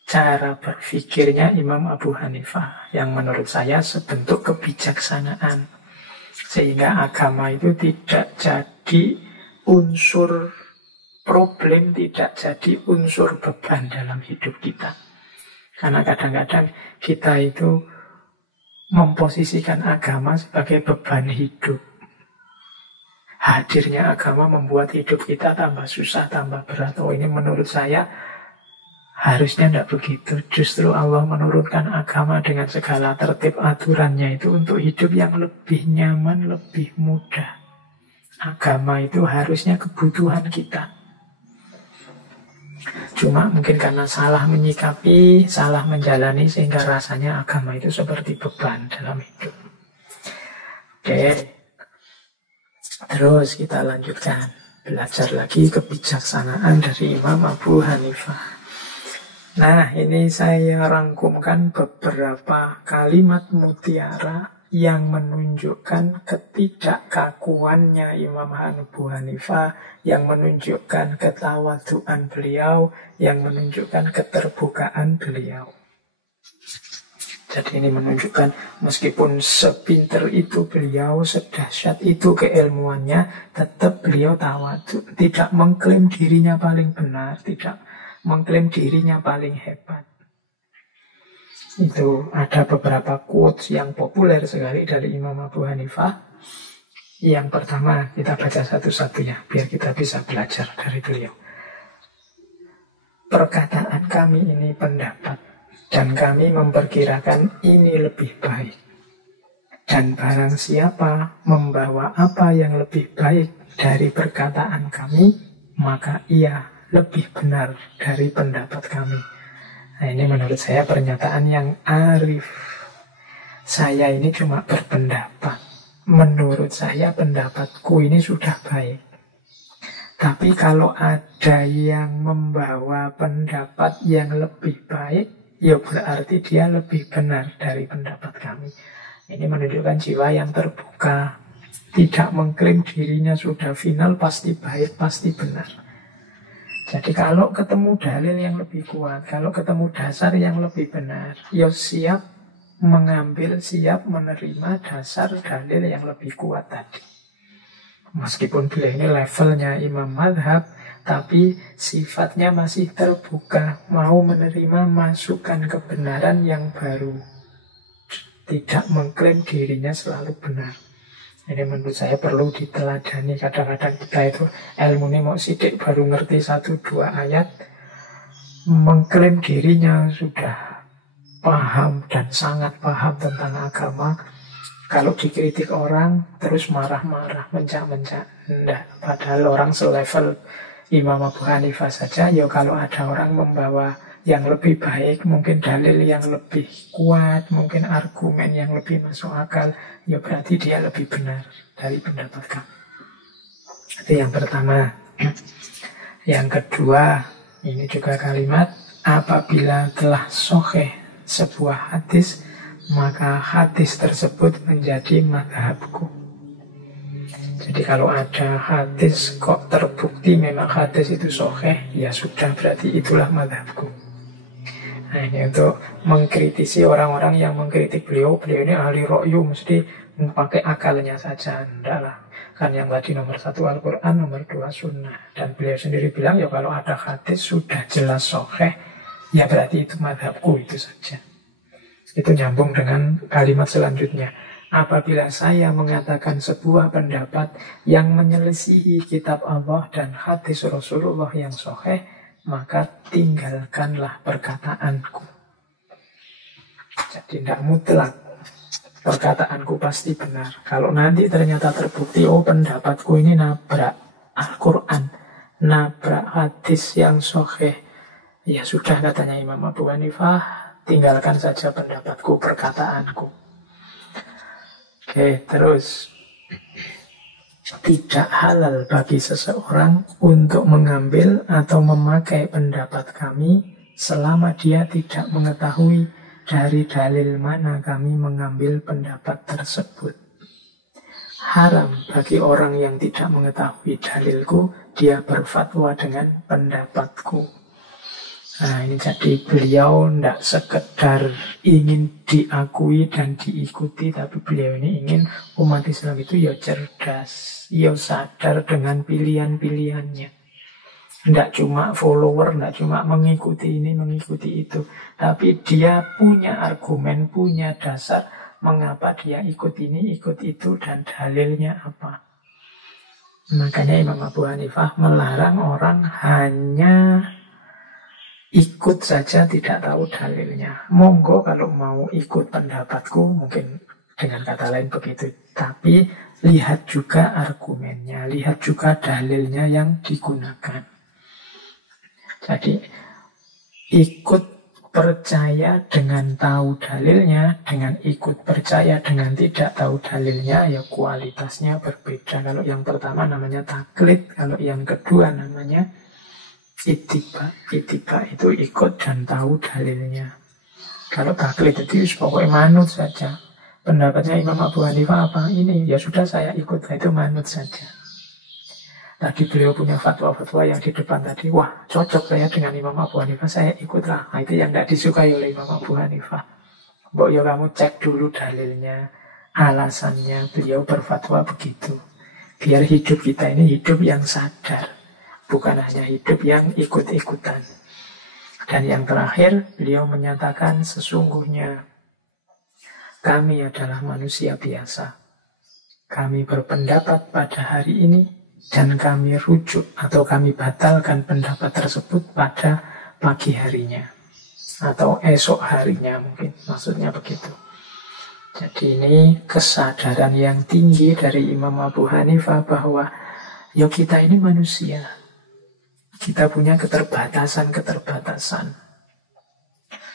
cara berpikirnya Imam Abu Hanifah yang menurut saya sebentuk kebijaksanaan. Sehingga agama itu tidak jadi unsur problem, tidak jadi unsur beban dalam hidup kita. Karena kadang-kadang kita itu memposisikan agama sebagai beban hidup. Hadirnya agama membuat hidup kita tambah susah, tambah berat. Oh, ini menurut saya harusnya tidak begitu. Justru Allah menurunkan agama dengan segala tertib aturannya itu untuk hidup yang lebih nyaman, lebih mudah. Agama itu harusnya kebutuhan kita. Cuma mungkin karena salah menyikapi, salah menjalani, sehingga rasanya agama itu seperti beban dalam hidup. Oke. Terus kita lanjutkan. Belajar lagi kebijaksanaan dari Imam Abu Hanifah. Nah, ini saya rangkumkan beberapa kalimat mutiara yang menunjukkan ketidakkakuannya Imam Abu Hanifah, yang menunjukkan ketawaduan beliau, yang menunjukkan keterbukaan beliau. Jadi ini menunjukkan meskipun sepinter itu beliau, sedahsyat itu keilmuannya, tetap beliau tawadu, tidak mengklaim dirinya paling benar, tidak mengklaim dirinya paling hebat. Itu ada beberapa quotes yang populer sekali dari Imam Abu Hanifah. Yang pertama, kita baca satu-satu ya, biar kita bisa belajar dari beliau. Perkataan kami ini pendapat, dan kami memperkirakan ini lebih baik. Dan barang siapa membawa apa yang lebih baik dari perkataan kami, maka ia lebih benar dari pendapat kami. Nah, ini menurut saya pernyataan yang arif. Saya ini cuma berpendapat. Menurut saya pendapatku ini sudah baik. Tapi kalau ada yang membawa pendapat yang lebih baik, ya berarti dia lebih benar dari pendapat kami. Ini menunjukkan jiwa yang terbuka. Tidak mengklaim dirinya sudah final, pasti baik, pasti benar. Jadi kalau ketemu dalil yang lebih kuat, kalau ketemu dasar yang lebih benar, ya siap mengambil, siap menerima dasar dalil yang lebih kuat tadi. Meskipun beliau ini levelnya imam madhab, tapi sifatnya masih terbuka, mau menerima masukan kebenaran yang baru. Tidak mengklaim dirinya selalu benar. Ini menurut saya perlu diteladani. Kadang-kadang kita itu ilmunya mau sidik baru ngerti 1-2 ayat, mengklaim dirinya sudah paham dan sangat paham tentang agama. Kalau dikritik orang terus marah-marah, mencak-mencak. Enggak, padahal orang selevel Imam Abu Hanifah saja. Ya kalau ada orang membawa yang lebih baik, mungkin dalil yang lebih kuat, mungkin argumen yang lebih masuk akal, ya berarti dia lebih benar dari pendapat kamu. Itu yang pertama. Yang kedua, ini juga kalimat, apabila telah sahih sebuah hadis, maka hadis tersebut menjadi madhabku. Jadi kalau ada hadis kok terbukti memang hadis itu sahih, ya sudah, berarti itulah madhabku. Nah, ini untuk mengkritisi orang-orang yang mengkritik beliau ini ahli ra'yu, mesti pakai akalnya saja. Enggak lah. Kan yang tadi nomor 1 Al-Quran, nomor 2 Sunnah. Dan beliau sendiri bilang, ya kalau ada hadis sudah jelas sahih, ya berarti itu madhabku, itu saja. Itu nyambung dengan kalimat selanjutnya. Apabila saya mengatakan sebuah pendapat yang menyelisihi kitab Allah dan hadis Rasulullah yang sahih, maka tinggalkanlah perkataanku. Jadi tidak mutlak perkataanku pasti benar. Kalau nanti ternyata terbukti, oh pendapatku ini nabrak Al-Quran, nabrak hadis yang sahih, ya sudah, katanya Imam Abu Hanifah, tinggalkan saja pendapatku, perkataanku. Oke, terus tidak halal bagi seseorang untuk mengambil atau memakai pendapat kami selama dia tidak mengetahui dari dalil mana kami mengambil pendapat tersebut. Haram bagi orang yang tidak mengetahui dalilku, dia berfatwa dengan pendapatku. Nah, ini jadi beliau tidak sekedar ingin diakui dan diikuti, tapi beliau ini ingin umat Islam itu ya cerdas, ya sadar dengan pilihan-pilihannya. Tidak cuma follower, tidak cuma mengikuti ini, mengikuti itu, tapi dia punya argumen, punya dasar mengapa dia ikut ini, ikut itu, dan dalilnya apa. Makanya Imam Abu Hanifah melarang orang hanya ikut saja tidak tahu dalilnya. Monggo kalau mau ikut pendapatku, mungkin dengan kata lain begitu. Tapi lihat juga argumennya, lihat juga dalilnya yang digunakan. Jadi ikut percaya dengan tahu dalilnya, dengan ikut percaya dengan tidak tahu dalilnya, ya kualitasnya berbeda. Kalau yang pertama namanya taklid, kalau yang kedua namanya ittiba. Ittiba itu ikut dan tahu dalilnya. Kalau taklid itu pokoknya manut saja. Pendapatnya Imam Abu Hanifah apa? Ini, ya sudah saya ikut, itu manut saja. Tadi beliau punya fatwa-fatwa yang di depan tadi, wah cocok saya dengan Imam Abu Hanifah, saya ikutlah. Nah, itu yang tidak disukai oleh Imam Abu Hanifah. Mbok ya kamu cek dulu dalilnya, alasannya, beliau berfatwa begitu. Biar hidup kita ini hidup yang sadar, bukan hanya hidup yang ikut-ikutan. Dan yang terakhir, beliau menyatakan sesungguhnya kami adalah manusia biasa. Kami berpendapat pada hari ini, dan kami rujuk atau kami batalkan pendapat tersebut pada pagi harinya. Atau esok harinya mungkin, maksudnya begitu. Jadi ini kesadaran yang tinggi dari Imam Abu Hanifah bahwa ya kita ini manusia. Kita punya keterbatasan-keterbatasan.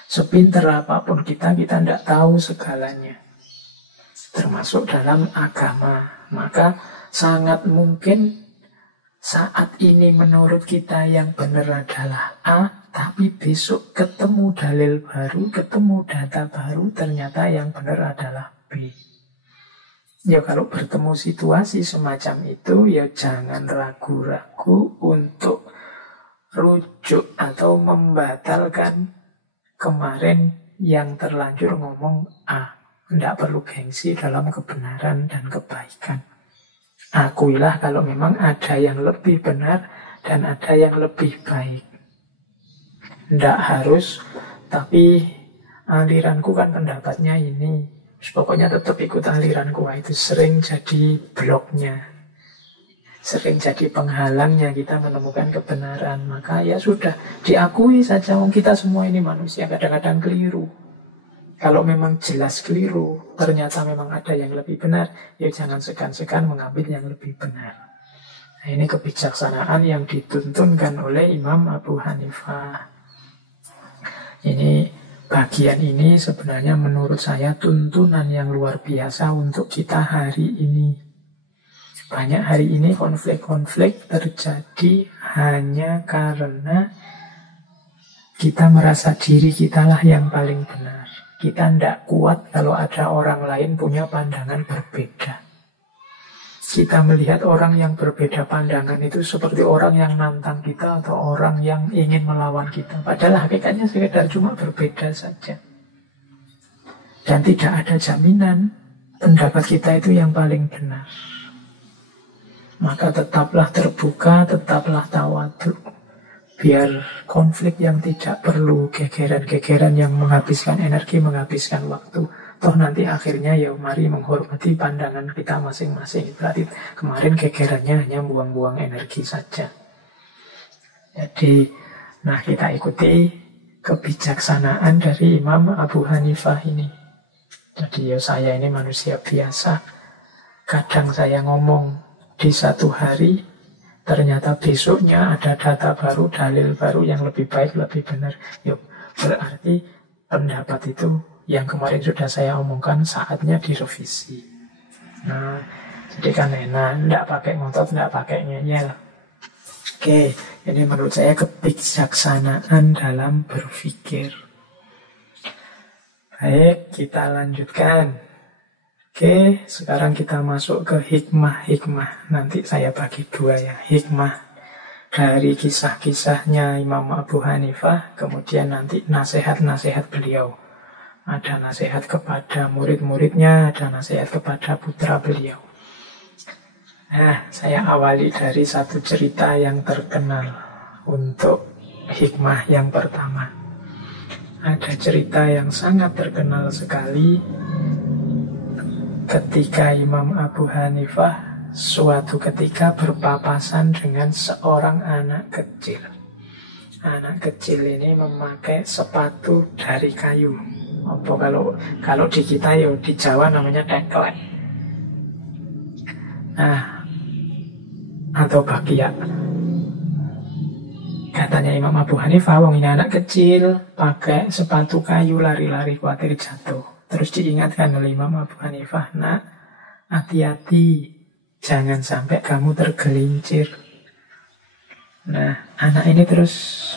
Sepinter apapun kita tidak tahu segalanya. Termasuk dalam agama. Maka sangat mungkin saat ini menurut kita yang benar adalah A, tapi besok ketemu dalil baru, ketemu data baru, ternyata yang benar adalah B. Ya kalau bertemu situasi semacam itu, ya jangan ragu-ragu untuk rujuk atau membatalkan kemarin yang terlanjur ngomong A. Tidak perlu gengsi dalam kebenaran dan kebaikan. Akuilah kalau memang ada yang lebih benar dan ada yang lebih baik. Tidak harus, tapi aliranku kan pendapatnya ini. Pokoknya tetap ikut aliranku. Itu sering jadi bloknya, sering jadi penghalangnya kita menemukan kebenaran. Maka ya sudah, diakui saja. Kita semua ini manusia, kadang-kadang keliru. Kalau memang jelas keliru, ternyata memang ada yang lebih benar, ya jangan segan-segan mengambil yang lebih benar. Nah, ini kebijaksanaan yang dituntunkan oleh Imam Abu Hanifah. Ini bagian ini sebenarnya menurut saya tuntunan yang luar biasa untuk kita hari ini. Banyak hari ini konflik-konflik terjadi hanya karena kita merasa diri kitalah yang paling benar. Kita tidak kuat kalau ada orang lain punya pandangan berbeda. Kita melihat orang yang berbeda pandangan itu seperti orang yang nantang kita atau orang yang ingin melawan kita. Padahal hakikatnya sekedar cuma berbeda saja. Dan tidak ada jaminan pendapat kita itu yang paling benar. Maka tetaplah terbuka, tetaplah tawadhu. Biar konflik yang tidak perlu, gegeran-gegeran yang menghabiskan energi, menghabiskan waktu. Toh nanti akhirnya ya mari menghormati pandangan kita masing-masing. Berarti kemarin gegerannya hanya buang-buang energi saja. Jadi, nah kita ikuti kebijaksanaan dari Imam Abu Hanifah ini. Jadi ya saya ini manusia biasa. Kadang saya ngomong di satu hari, ternyata besoknya ada data baru, dalil baru yang lebih baik, lebih benar. Yuk, berarti pendapat itu yang kemarin sudah saya omongkan, saatnya direvisi. Nah, jadi kan enak, tidak pakai ngotot, tidak pakai ngeyel. Oke, ini menurut saya kebijaksanaan dalam berpikir. Baik, kita lanjutkan. Oke, sekarang kita masuk ke hikmah-hikmah. Nanti saya bagi dua ya, hikmah dari kisah-kisahnya Imam Abu Hanifah, kemudian nanti nasihat-nasihat beliau. Ada nasihat kepada murid-muridnya, ada nasihat kepada putra beliau. Nah, saya awali dari satu cerita yang terkenal untuk hikmah yang pertama. Ada cerita yang sangat terkenal sekali ketika Imam Abu Hanifah suatu ketika berpapasan dengan seorang anak kecil. Anak kecil ini memakai sepatu dari kayu. Apa kalau di kita ya di Jawa namanya teklek. Nah, atau bakiak. Katanya Imam Abu Hanifah, wong ini anak kecil pakai sepatu kayu lari-lari khawatir jatuh. Terus diingatkan oleh Imam Abu Hanifah, nak, hati-hati, jangan sampai kamu tergelincir. Nah, anak ini terus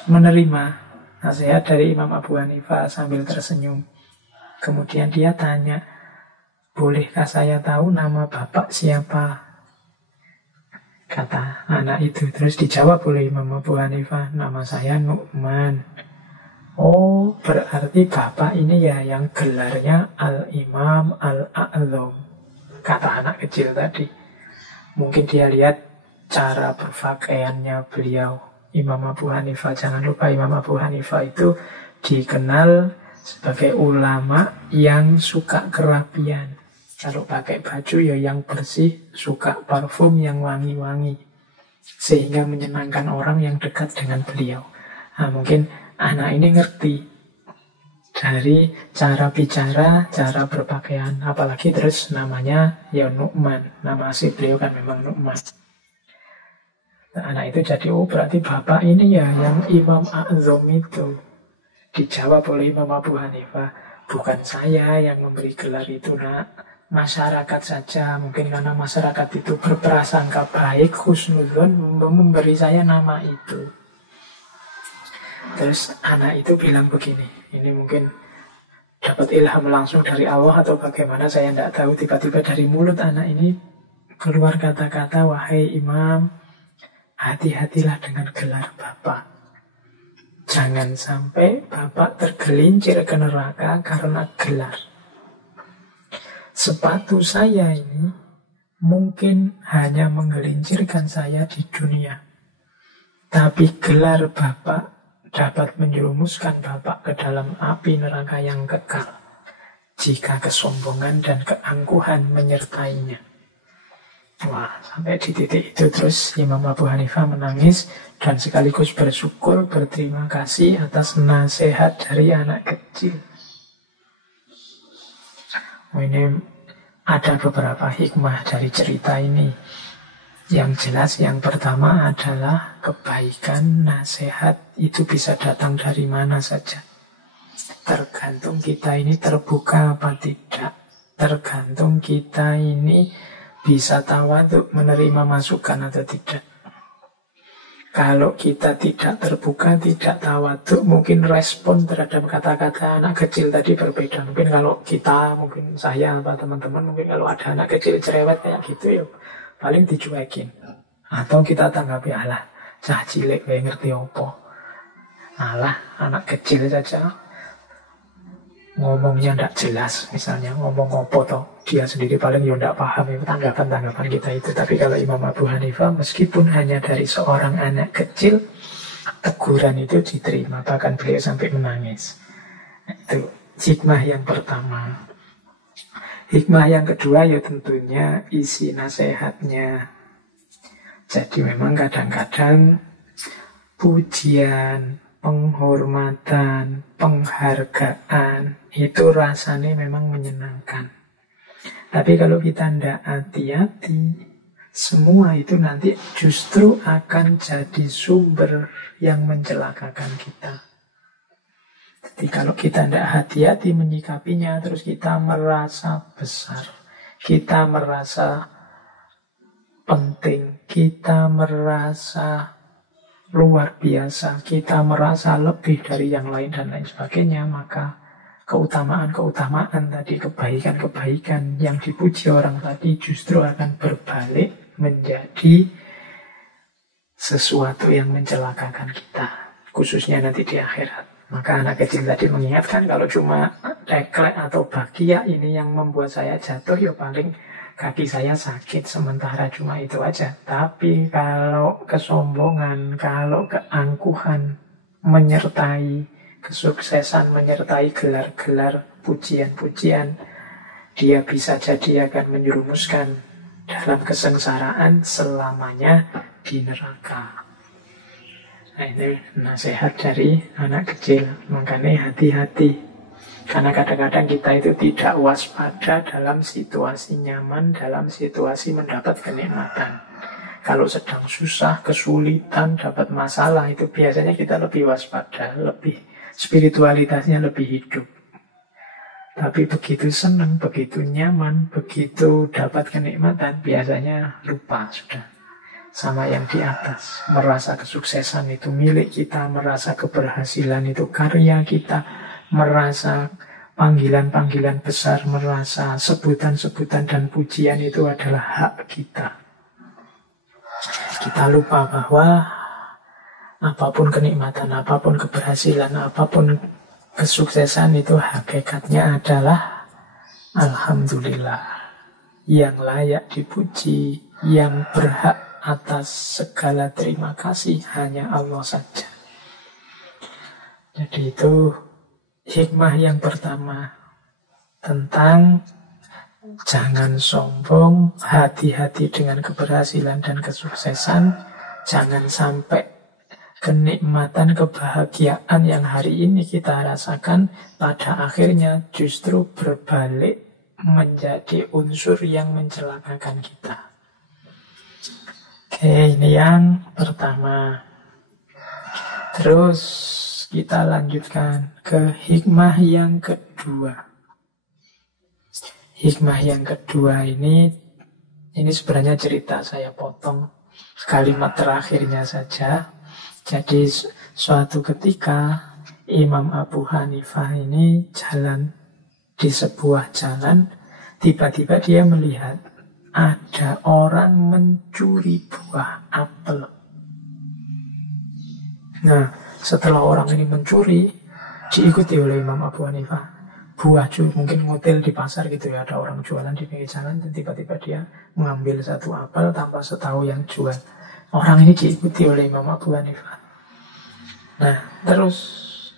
menerima nasihat dari Imam Abu Hanifah sambil tersenyum. Kemudian dia tanya, bolehkah saya tahu nama bapak siapa? Kata anak itu. Terus dijawab oleh Imam Abu Hanifah, nama saya Nu'man. Oh, berarti bapak ini ya yang gelarnya Al-Imam Al-A'zam. Kata anak kecil tadi. Mungkin dia lihat cara berpakaiannya beliau, Imam Abu Hanifah. Jangan lupa Imam Abu Hanifah itu dikenal sebagai ulama yang suka kerapian. Kalau pakai baju ya yang bersih, suka parfum yang wangi-wangi, sehingga menyenangkan orang yang dekat dengan beliau. Nah, mungkin anak ini ngerti dari cara bicara, cara berpakaian. Apalagi terus namanya ya Nu'man. Nama asli beliau kan memang Nu'man. Nah, anak itu jadi, oh berarti bapak ini ya yang Imam A'zam itu. Dijawab oleh Imam Abu Hanifah, bukan saya yang memberi gelar itu, nak. Masyarakat saja, mungkin karena masyarakat itu berprasangka baik, husnudzon, memberi saya nama itu. Terus anak itu bilang begini, ini mungkin dapat ilham langsung dari Allah atau bagaimana, saya tidak tahu. Tiba-tiba dari mulut anak ini keluar kata-kata, wahai imam, hati-hatilah dengan gelar bapak. Jangan sampai bapak tergelincir ke neraka karena gelar. Sepatu saya ini mungkin hanya menggelincirkan saya di dunia, tapi gelar bapak dapat menjerumuskan bapak ke dalam api neraka yang kekal jika kesombongan dan keangkuhan menyertainya. Wah, sampai di titik itu terus Imam Abu Hanifah menangis dan sekaligus bersyukur, berterima kasih atas nasihat dari anak kecil. Ini ada beberapa hikmah dari cerita ini. Yang jelas yang pertama adalah kebaikan, nasihat itu bisa datang dari mana saja. Tergantung kita ini terbuka apa tidak. Tergantung kita ini bisa tawaduk menerima masukan atau tidak. Kalau kita tidak terbuka, tidak tawaduk, mungkin respon terhadap kata-kata anak kecil tadi berbeda. Mungkin kalau kita, mungkin saya atau teman-teman, mungkin kalau ada anak kecil cerewet kayak gitu ya paling dicuekin. Atau kita tanggapi, alah, cah cilik kayak ngerti apa. Alah, anak kecil saja ngomongnya tidak jelas, misalnya ngomong apa toh, dia sendiri paling ya tidak paham ya, tanggapan-tanggapan kita itu. Tapi kalau Imam Abu Hanifah, meskipun hanya dari seorang anak kecil, teguran itu diterima, bahkan beliau sampai menangis. Itu hikmah yang pertama. Hikmah yang kedua ya tentunya isi nasihatnya. Jadi memang kadang-kadang pujian, penghormatan, penghargaan itu rasanya memang menyenangkan. Tapi kalau kita tidak hati-hati, semua itu nanti justru akan jadi sumber yang mencelakakan kita. Jadi kalau kita tidak hati-hati menyikapinya, terus kita merasa besar, kita merasa penting, kita merasa luar biasa, kita merasa lebih dari yang lain dan lain sebagainya, maka keutamaan-keutamaan tadi, kebaikan-kebaikan yang dipuji orang tadi justru akan berbalik menjadi sesuatu yang mencelakakan kita, khususnya nanti di akhirat. Maka anak kecil tadi mengingatkan, kalau cuma teklek atau bahagia ini yang membuat saya jatuh, ya paling kaki saya sakit sementara cuma itu aja. Tapi kalau kesombongan, kalau keangkuhan menyertai kesuksesan, menyertai gelar-gelar pujian-pujian, dia bisa jadi akan menyerumuskan dalam kesengsaraan selamanya di neraka. Nah, ini nasihat dari anak kecil. Makanya hati-hati, karena kadang-kadang kita itu tidak waspada dalam situasi nyaman, dalam situasi mendapat kenikmatan. Kalau sedang susah, kesulitan, dapat masalah, itu biasanya kita lebih waspada, lebih spiritualitasnya lebih hidup. Tapi begitu senang, begitu nyaman, begitu dapat kenikmatan, biasanya lupa sudah sama yang di atas. Merasa kesuksesan itu milik kita, merasa keberhasilan itu karya kita, merasa panggilan-panggilan besar, merasa sebutan-sebutan dan pujian itu adalah hak kita. Kita lupa bahwa apapun kenikmatan, apapun keberhasilan, apapun kesuksesan itu hakikatnya adalah alhamdulillah. Yang layak dipuji, yang berhak atas segala terima kasih hanya Allah saja. Jadi itu hikmah yang pertama tentang jangan sombong, hati-hati dengan keberhasilan dan kesuksesan. Jangan sampai kenikmatan, kebahagiaan yang hari ini kita rasakan pada akhirnya justru berbalik menjadi unsur yang mencelakakan kita. Oke, ini yang pertama. Terus kita lanjutkan ke hikmah yang kedua. Hikmah yang kedua ini sebenarnya cerita, saya potong kalimat terakhirnya saja. Jadi suatu ketika Imam Abu Hanifah ini jalan di sebuah jalan, tiba-tiba dia melihat ada orang mencuri buah apel. Nah, setelah orang ini mencuri, diikuti oleh Imam Abu Hanifah. Buah curi, mungkin ngotel di pasar gitu ya, ada orang jualan di pinggir jalan, dan tiba-tiba dia mengambil satu apel tanpa setahu yang jual. Orang ini diikuti oleh Imam Abu Hanifah. Nah, terus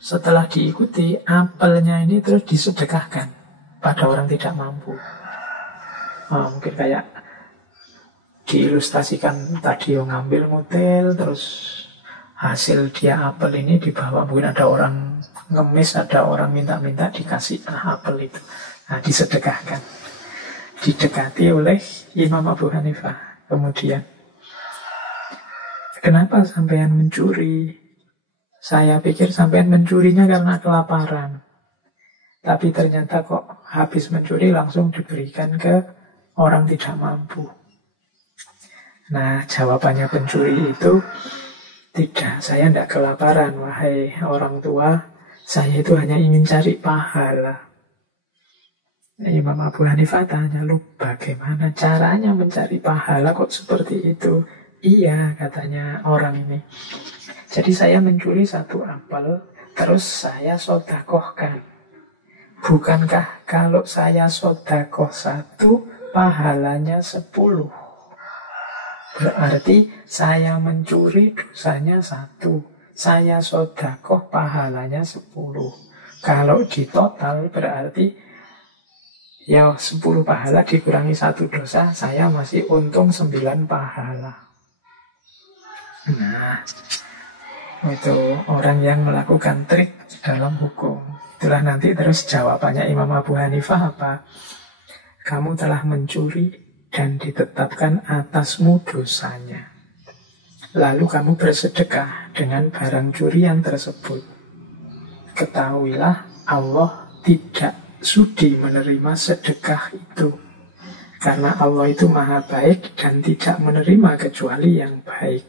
setelah diikuti, apelnya ini terus disedekahkan pada orang tidak mampu. Mungkin kayak diilustrasikan tadi, ngambil motel, terus hasil dia apel ini dibawa, mungkin ada orang ngemis, ada orang minta-minta, dikasih apel itu. Nah, disedekahkan. Didekati oleh Imam Abu Hanifah. Kemudian, kenapa sampean mencuri? Saya pikir sampean mencurinya karena kelaparan. Tapi ternyata kok habis mencuri langsung diberikan ke orang tidak mampu. Nah, jawabannya pencuri itu, tidak, saya tidak kelaparan, wahai orang tua. Saya itu hanya ingin cari pahala. Imam Abu Hanifah tanya, lu bagaimana caranya mencari pahala kok seperti itu? Iya, katanya orang ini. Jadi saya mencuri satu apel, terus saya sodakohkan. Bukankah kalau saya sodakoh satu, pahalanya 10? Berarti saya mencuri dosanya 1. Saya sodakoh pahalanya 10. Kalau di total berarti ya 10 pahala dikurangi 1 dosa, saya masih untung 9 pahala. Nah, itu orang yang melakukan trik dalam hukum. Itulah nanti terus jawabannya Imam Abu Hanifah apa? Kamu telah mencuri dan ditetapkan atasmu dosanya. Lalu kamu bersedekah dengan barang curian tersebut. ketahuilah Allah tidak sudi menerima sedekah itu. Karena Allah itu maha baik dan tidak menerima kecuali yang baik.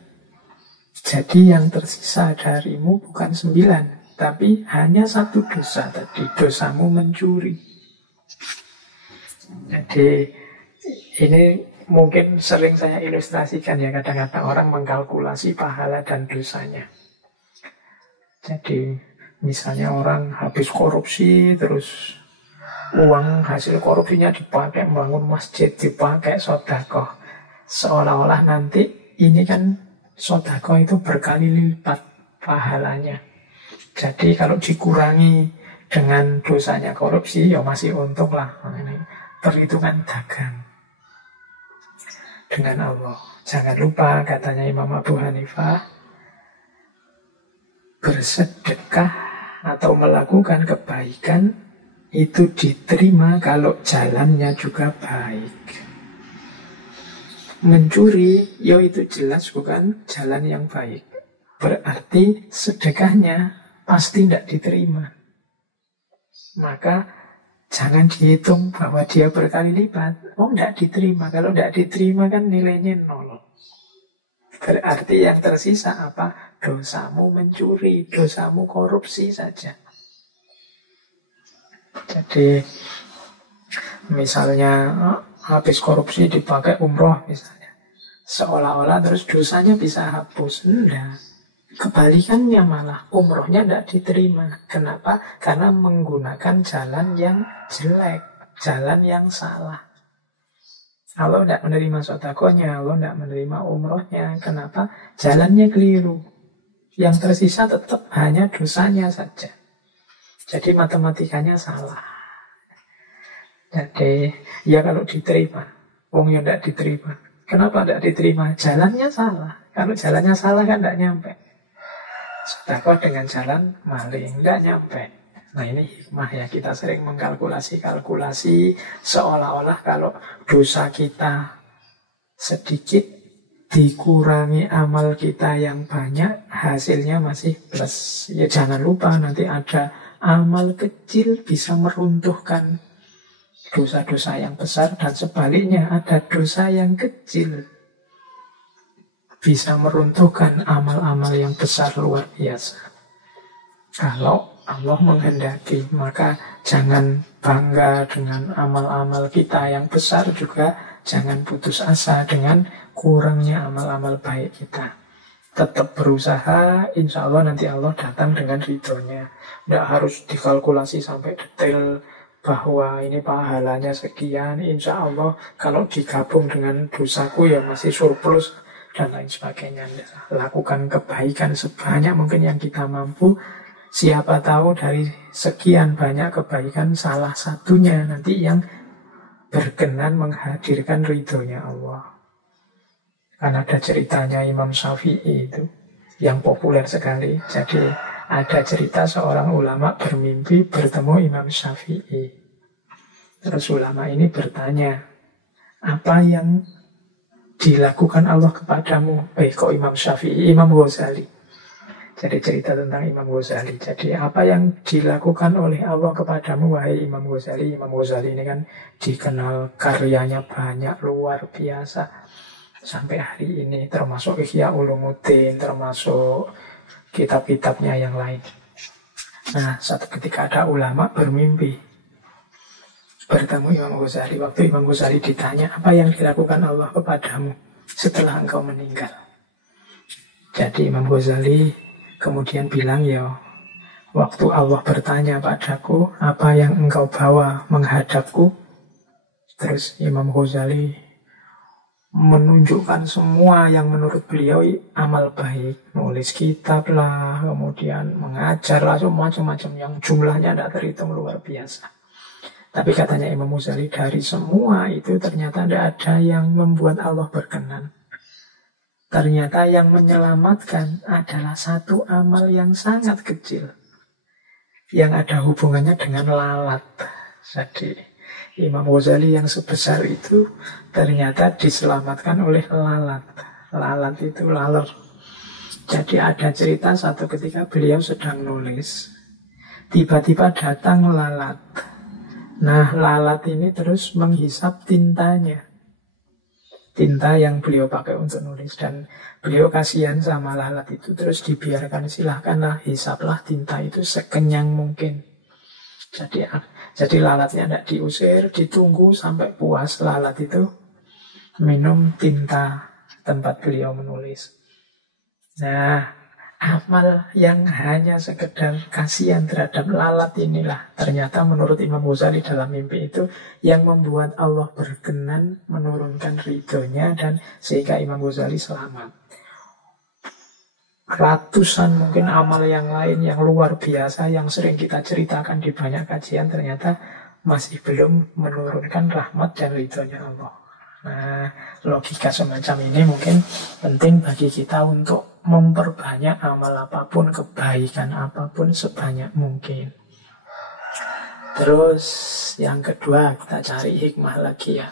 Jadi yang tersisa darimu bukan 9, tapi hanya 1 dosa tadi, dosamu mencuri. Jadi ini mungkin sering saya ilustrasikan ya, kadang-kadang orang mengkalkulasi pahala dan dosanya. Jadi misalnya orang habis korupsi, terus uang hasil korupsinya dipakai membangun masjid, dipakai sedekah. Seolah-olah nanti ini kan sedekah itu berkali lipat pahalanya. Jadi kalau dikurangi dengan dosanya korupsi, ya masih untung lah. Nah, ini perhitungan dagang dengan Allah. Jangan lupa, katanya Imam Abu Hanifah, bersedekah atau melakukan kebaikan itu diterima kalau jalannya juga baik. Mencuri, ya itu jelas bukan jalan yang baik. Berarti sedekahnya pasti tidak diterima. Maka jangan dihitung bahwa dia berkali lipat. Oh, tidak diterima. Kalau tidak diterima kan nilainya 0. Berarti yang tersisa apa? Dosamu mencuri, dosamu korupsi saja. Jadi misalnya habis korupsi dipakai umroh misalnya, seolah-olah terus dosanya bisa hapus. Enggak. Kebalikannya malah umrohnya tidak diterima. Kenapa? Karena menggunakan jalan yang jelek, jalan yang salah. Allah tidak menerima sedekahnya, Allah tidak menerima umrohnya. Kenapa? Jalannya keliru. Yang tersisa tetap hanya dosanya saja. Jadi matematikanya salah. Jadi ya kalau diterima, wong yang tidak diterima. Kenapa tidak diterima? Jalannya salah. Kalau jalannya salah kan tidak nyampe. Sedekah dengan jalan maling, tidak nyampe. Nah ini hikmah ya, kita sering mengkalkulasi seolah-olah kalau dosa kita sedikit dikurangi amal kita yang banyak, hasilnya masih plus. Ya jangan lupa nanti ada amal kecil bisa meruntuhkan dosa-dosa yang besar, dan sebaliknya ada dosa yang kecil bisa meruntuhkan amal-amal yang besar luar biasa. Kalau Allah menghendaki, maka jangan bangga dengan amal-amal kita yang besar, juga jangan putus asa dengan kurangnya amal-amal baik kita. Tetap berusaha, insya Allah nanti Allah datang dengan ridhonya. Tidak harus dikalkulasi sampai detail bahwa ini pahalanya sekian, insya Allah kalau digabung dengan dosaku ya masih surplus dan lain sebagainya. Lakukan kebaikan sebanyak mungkin yang kita mampu. Siapa tahu dari sekian banyak kebaikan salah satunya nanti yang berkenan menghadirkan ridhonya Allah. Kan ada ceritanya Imam Syafi'i itu yang populer sekali. Jadi ada cerita seorang ulama bermimpi bertemu Imam Syafi'i. Terus ulama ini bertanya, apa yang dilakukan Allah kepadamu? Kok Imam Syafi'i? Imam Ghazali. Jadi cerita tentang Imam Ghazali. Jadi apa yang dilakukan oleh Allah kepadamu, wahai Imam Ghazali? Imam Ghazali ini kan dikenal karyanya banyak, luar biasa. Sampai hari ini termasuk Ihya Ulumuddin, termasuk kitab-kitabnya yang lain. Nah, satu ketika ada ulama bermimpi bertemu Imam Ghazali. Waktu Imam Ghazali ditanya, apa yang dilakukan Allah kepadamu setelah engkau meninggal? Jadi Imam Ghazali kemudian bilang, ya, waktu Allah bertanya padaku, apa yang engkau bawa menghadapku? Terus Imam Ghazali menunjukkan semua yang menurut beliau amal baik. Nulis kitab lah, kemudian mengajar lah, macam-macam yang jumlahnya tidak terhitung, luar biasa. Tapi katanya Imam Ghazali, dari semua itu ternyata tidak ada yang membuat Allah berkenan. Ternyata yang menyelamatkan adalah satu amal yang sangat kecil, yang ada hubungannya dengan lalat. Jadi Imam Ghazali yang sebesar itu ternyata diselamatkan oleh lalat. Lalat itu laler. Jadi ada cerita satu ketika beliau sedang nulis. tiba-tiba datang lalat. Nah, lalat ini terus menghisap tintanya. Tinta yang beliau pakai untuk nulis. Dan beliau kasihan sama lalat itu. Terus dibiarkan, silahkanlah, hisaplah tinta itu sekenyang mungkin. Jadi lalatnya tidak diusir, ditunggu sampai puas lalat itu minum tinta tempat beliau menulis. Nah, amal yang hanya sekedar kasihan terhadap lalat inilah ternyata menurut Imam Ghazali dalam mimpi itu yang membuat Allah berkenan menurunkan ridhonya, dan sehingga Imam Ghazali selamat. Ratusan mungkin amal yang lain yang luar biasa yang sering kita ceritakan di banyak kajian ternyata masih belum menurunkan rahmat dan ridhonya Allah. Nah, logika semacam ini mungkin penting bagi kita untuk memperbanyak amal apapun, kebaikan apapun sebanyak mungkin. Terus yang kedua, kita cari hikmah lagi ya.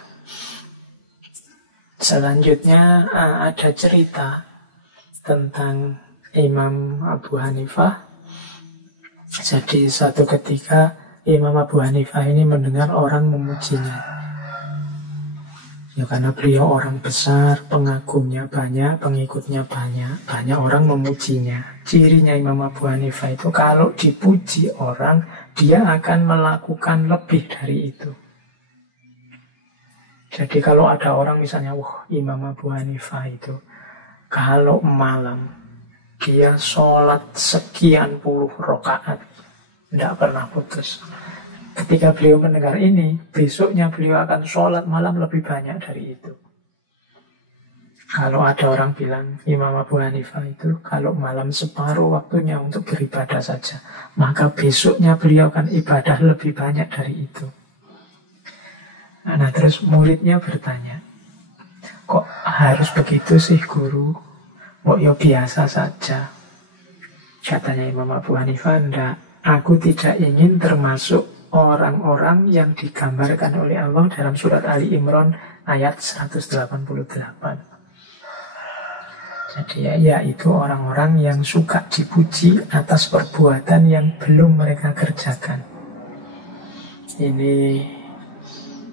Selanjutnya ada cerita tentang Imam Abu Hanifah. Jadi satu ketika Imam Abu Hanifah ini mendengar orang memujinya. Ya karena beliau orang besar, pengagumnya banyak, pengikutnya banyak. Banyak orang memujinya. Cirinya Imam Abu Hanifah itu kalau dipuji orang, dia akan melakukan lebih dari itu. Jadi kalau ada orang misalnya, wah Imam Abu Hanifah itu kalau malam dia sholat sekian puluh rakaat, tidak pernah putus. Ketika beliau mendengar ini, besoknya beliau akan sholat malam lebih banyak dari itu. Kalau ada orang bilang Imam Abu Hanifah itu kalau malam separuh waktunya untuk beribadah saja, maka besoknya beliau akan ibadah lebih banyak dari itu. Nah terus muridnya bertanya, kok harus begitu sih guru? Kok ya biasa saja? Katanya Imam Abu Hanifah, enggak, aku tidak ingin termasuk orang-orang yang digambarkan oleh Allah dalam surat Ali Imran ayat 188. Jadi yaitu orang-orang yang suka dipuji atas perbuatan yang belum mereka kerjakan. Ini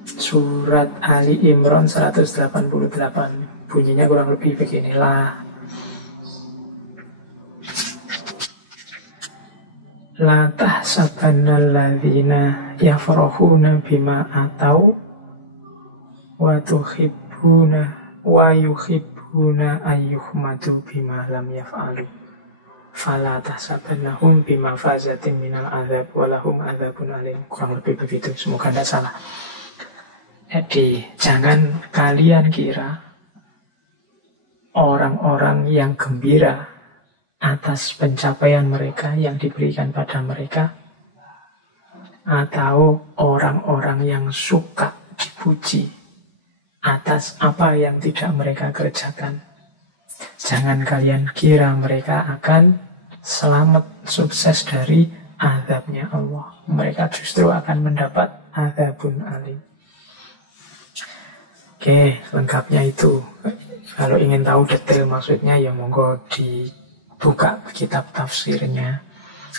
surat Ali Imran 188. Bunyinya kurang lebih beginilah. La tahsabanna alladhina yafrahuna bima atau wa tuhibbuna wa yuhibbuna ayyuhmadu bima lam yaf'alu fala tahsabannahum bima fazatin minal azab walahum azabun alim. Kurang lebih begitu, semoga tidak salah. Jadi jangan kalian kira orang-orang yang gembira atas pencapaian mereka yang diberikan pada mereka, atau orang-orang yang suka dipuji atas apa yang tidak mereka kerjakan. Jangan kalian kira mereka akan selamat, sukses dari azabnya Allah. Mereka justru akan mendapat azabun alim. Oke, lengkapnya itu. Kalau ingin tahu detail maksudnya ya monggo dibuka kitab tafsirnya.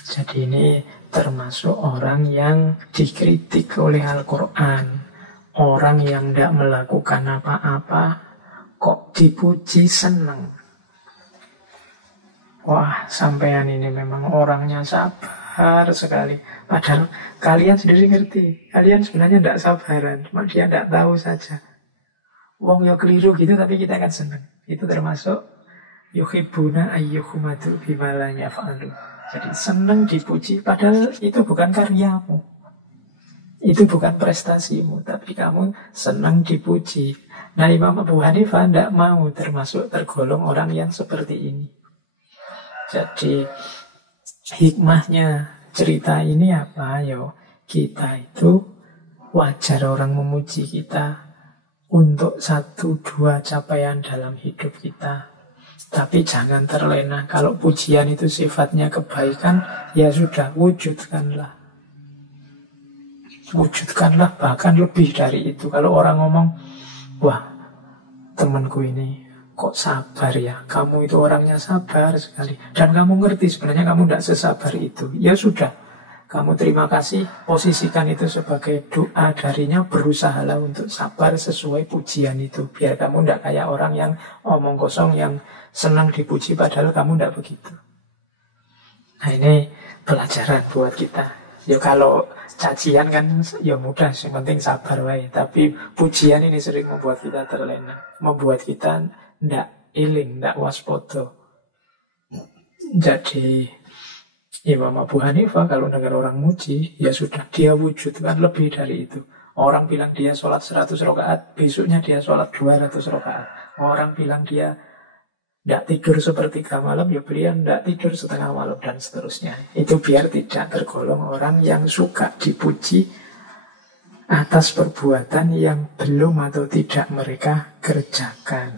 Jadi ini termasuk orang yang dikritik oleh Al-Quran. Orang yang tidak melakukan apa-apa kok dipuji senang. Wah, sampean ini memang orangnya sabar sekali. Padahal kalian sendiri ngerti, kalian sebenarnya tidak sabaran, cuma dia tidak tahu saja. Wong ya keliru gitu, tapi kita akan senang. Itu termasuk yuhibbuna ayyuhumadu bima lam yaf'alu. Jadi senang dipuji, padahal itu bukan karyamu, itu bukan prestasimu, tapi kamu senang dipuji. Nah, Imam Abu Hanifah tidak mau termasuk tergolong orang yang seperti ini. Jadi hikmahnya cerita ini apa? Yo, kita itu wajar orang memuji kita untuk 1-2 capaian dalam hidup kita. Tapi jangan terlena. Kalau pujian itu sifatnya kebaikan, ya sudah, wujudkanlah. Wujudkanlah bahkan lebih dari itu. Kalau orang ngomong, wah, temanku ini kok sabar ya, kamu itu orangnya sabar sekali, dan kamu ngerti sebenarnya kamu tidak sesabar itu, ya sudah, kamu terima kasih, posisikan itu sebagai doa darinya, berusahalah untuk sabar sesuai pujian itu. Biar kamu tidak kayak orang yang omong kosong, yang senang dipuji padahal kamu tidak begitu. Nah ini pelajaran buat kita. Ya kalau cacian kan ya mudah, yang penting sabar wae. Tapi pujian ini sering membuat kita terlena, membuat kita tidak iling, tidak waspada. Jadi Imam Abu Hanifah kalau dengar orang muji, ya sudah, dia wujudkan lebih dari itu. Orang bilang dia sholat 100 rakaat, besoknya dia sholat 200 rakaat. Orang bilang dia tidak tidur sepertiga malam, ya beliau tidak tidur setengah malam, dan seterusnya. Itu biar tidak tergolong orang yang suka dipuji atas perbuatan yang belum atau tidak mereka kerjakan.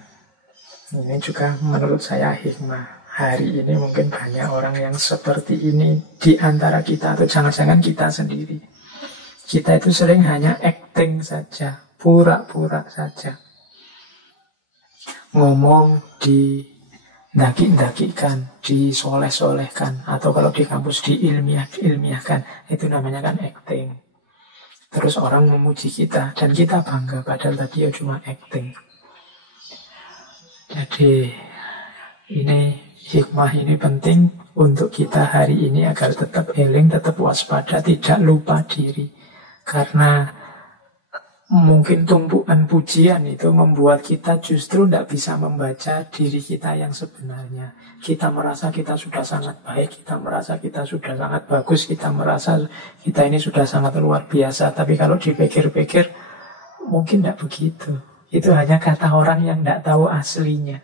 Ini juga menurut saya hikmah. Hari ini mungkin banyak orang yang seperti ini di antara kita, atau jangan-jangan kita sendiri. Kita itu sering hanya acting saja, pura-pura saja. Ngomong di daki-dakikan, disoleh-solehkan, atau kalau di kampus diilmiahkan, itu namanya kan acting. Terus orang memuji kita, dan kita bangga, padahal tadi ya cuma acting. Jadi ini hikmah ini penting untuk kita hari ini agar tetap eling, tetap waspada, tidak lupa diri. Karena mungkin tumpukan pujian itu membuat kita justru tidak bisa membaca diri kita yang sebenarnya. Kita merasa kita sudah sangat baik, kita merasa kita sudah sangat bagus, kita merasa kita ini sudah sangat luar biasa. Tapi kalau dipikir-pikir, mungkin tidak begitu. Itu hanya kata orang yang tidak tahu aslinya.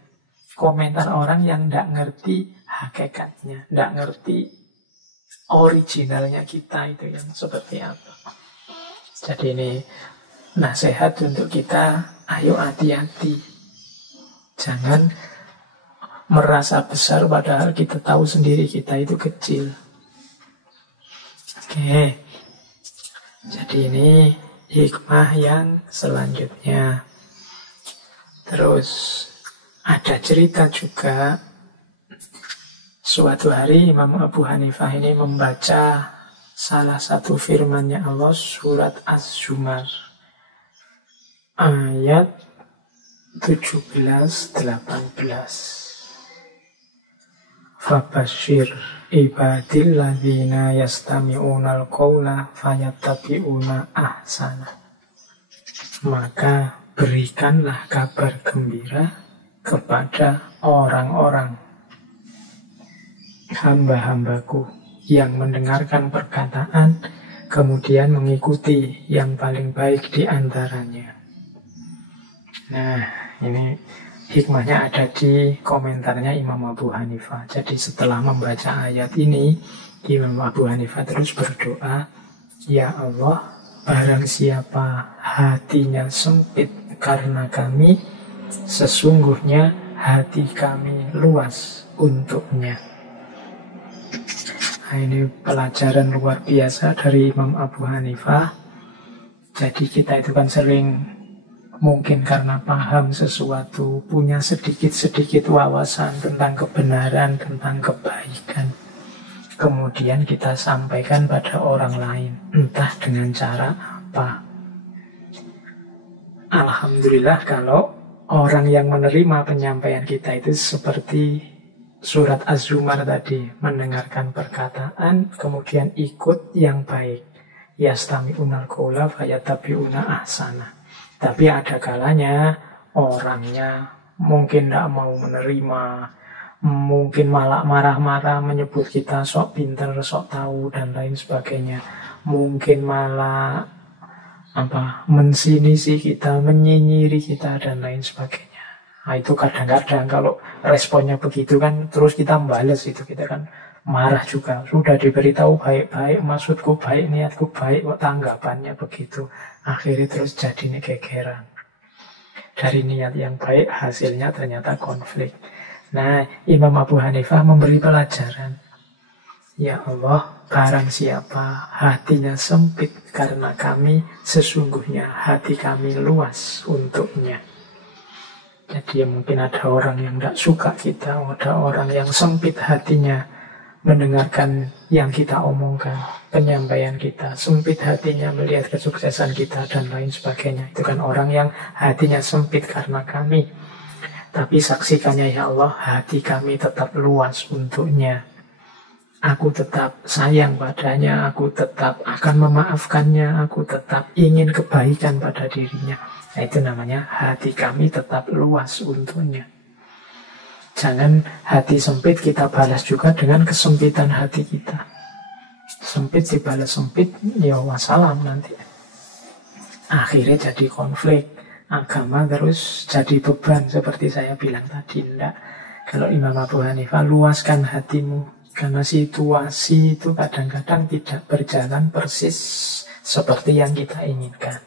Komentar orang yang tidak ngerti hakikatnya, tidak ngerti originalnya kita itu yang seperti apa. Jadi ini nasihat untuk kita, ayo hati-hati. Jangan merasa besar padahal kita tahu sendiri kita itu kecil. Oke. Jadi ini hikmah yang selanjutnya. Terus ada cerita juga, suatu hari Imam Abu Hanifah ini membaca salah satu firman-Nya Allah, surat Az-Zumar, ayat 17-18. Fabashir ibadil ladzina yastami'unal qawla fayattabi'una ahsana. Maka berikanlah kabar gembira kepada orang-orang hamba-hambaku yang mendengarkan perkataan kemudian mengikuti yang paling baik di antaranya. Nah, ini hikmahnya ada di komentarnya Imam Abu Hanifah. Jadi setelah membaca ayat ini, Imam Abu Hanifah terus berdoa, ya Allah, barang siapa hatinya sempit karena kami, sesungguhnya hati kami luas untuknya. Nah, ini pelajaran luar biasa dari Imam Abu Hanifah. Jadi kita itu kan sering, mungkin karena paham sesuatu, punya sedikit-sedikit wawasan tentang kebenaran, tentang kebaikan, kemudian kita sampaikan pada orang lain, entah dengan cara apa. Alhamdulillah kalau orang yang menerima penyampaian kita itu seperti surat Az-Zumar tadi, mendengarkan perkataan kemudian ikut yang baik. Yastami'unal qawla fayattabi'una ahsana. Tapi ada kalanya orangnya mungkin tidak mau menerima, mungkin malah marah-marah menyebut kita sok pinter, sok tahu dan lain sebagainya. Mungkin malah mensinisi kita, menyinyiri kita dan lain sebagainya. Nah, itu kadang-kadang kalau responnya begitu kan, terus kita membalas itu, kita kan marah juga. Sudah diberitahu baik-baik, maksudku baik, niatku baik, kok tanggapannya begitu. Akhirnya terus jadi gegeran. Dari niat yang baik, hasilnya ternyata konflik. Nah, Imam Abu Hanifah memberi pelajaran. Ya Allah, barang siapa hatinya sempit karena kami, sesungguhnya hati kami luas untuknya. Jadi ya mungkin ada orang yang tidak suka kita, ada orang yang sempit hatinya mendengarkan yang kita omongkan, penyampaian kita, sempit hatinya melihat kesuksesan kita dan lain sebagainya. Itu kan orang yang hatinya sempit karena kami. Tapi saksikannya ya Allah, hati kami tetap luas untuknya. Aku tetap sayang padanya, aku tetap akan memaafkannya, aku tetap ingin kebaikan pada dirinya. Nah, itu namanya hati kami tetap luas untuknya. Jangan hati sempit kita balas juga dengan kesempitan hati kita. Sempit dibalas sempit, ya wassalam nanti. Akhirnya jadi konflik. Agama terus jadi beban seperti saya bilang tadi. Enggak. Kalau Imam Abu Hanifah, luaskan hatimu. Karena situasi itu kadang-kadang tidak berjalan persis seperti yang kita inginkan.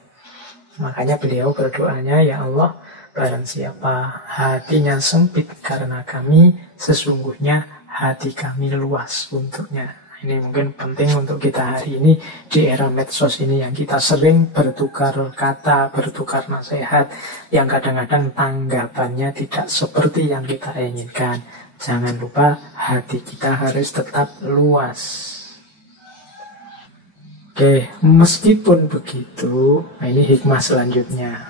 Makanya beliau berdoanya, ya Allah, barang siapa hatinya sempit karena kami, sesungguhnya hati kami luas untuknya. Ini mungkin penting untuk kita hari ini di era medsos ini yang kita sering bertukar kata, bertukar nasihat, yang kadang-kadang tanggapannya tidak seperti yang kita inginkan. Jangan lupa hati kita harus tetap luas. Oke, meskipun begitu, ini hikmah selanjutnya.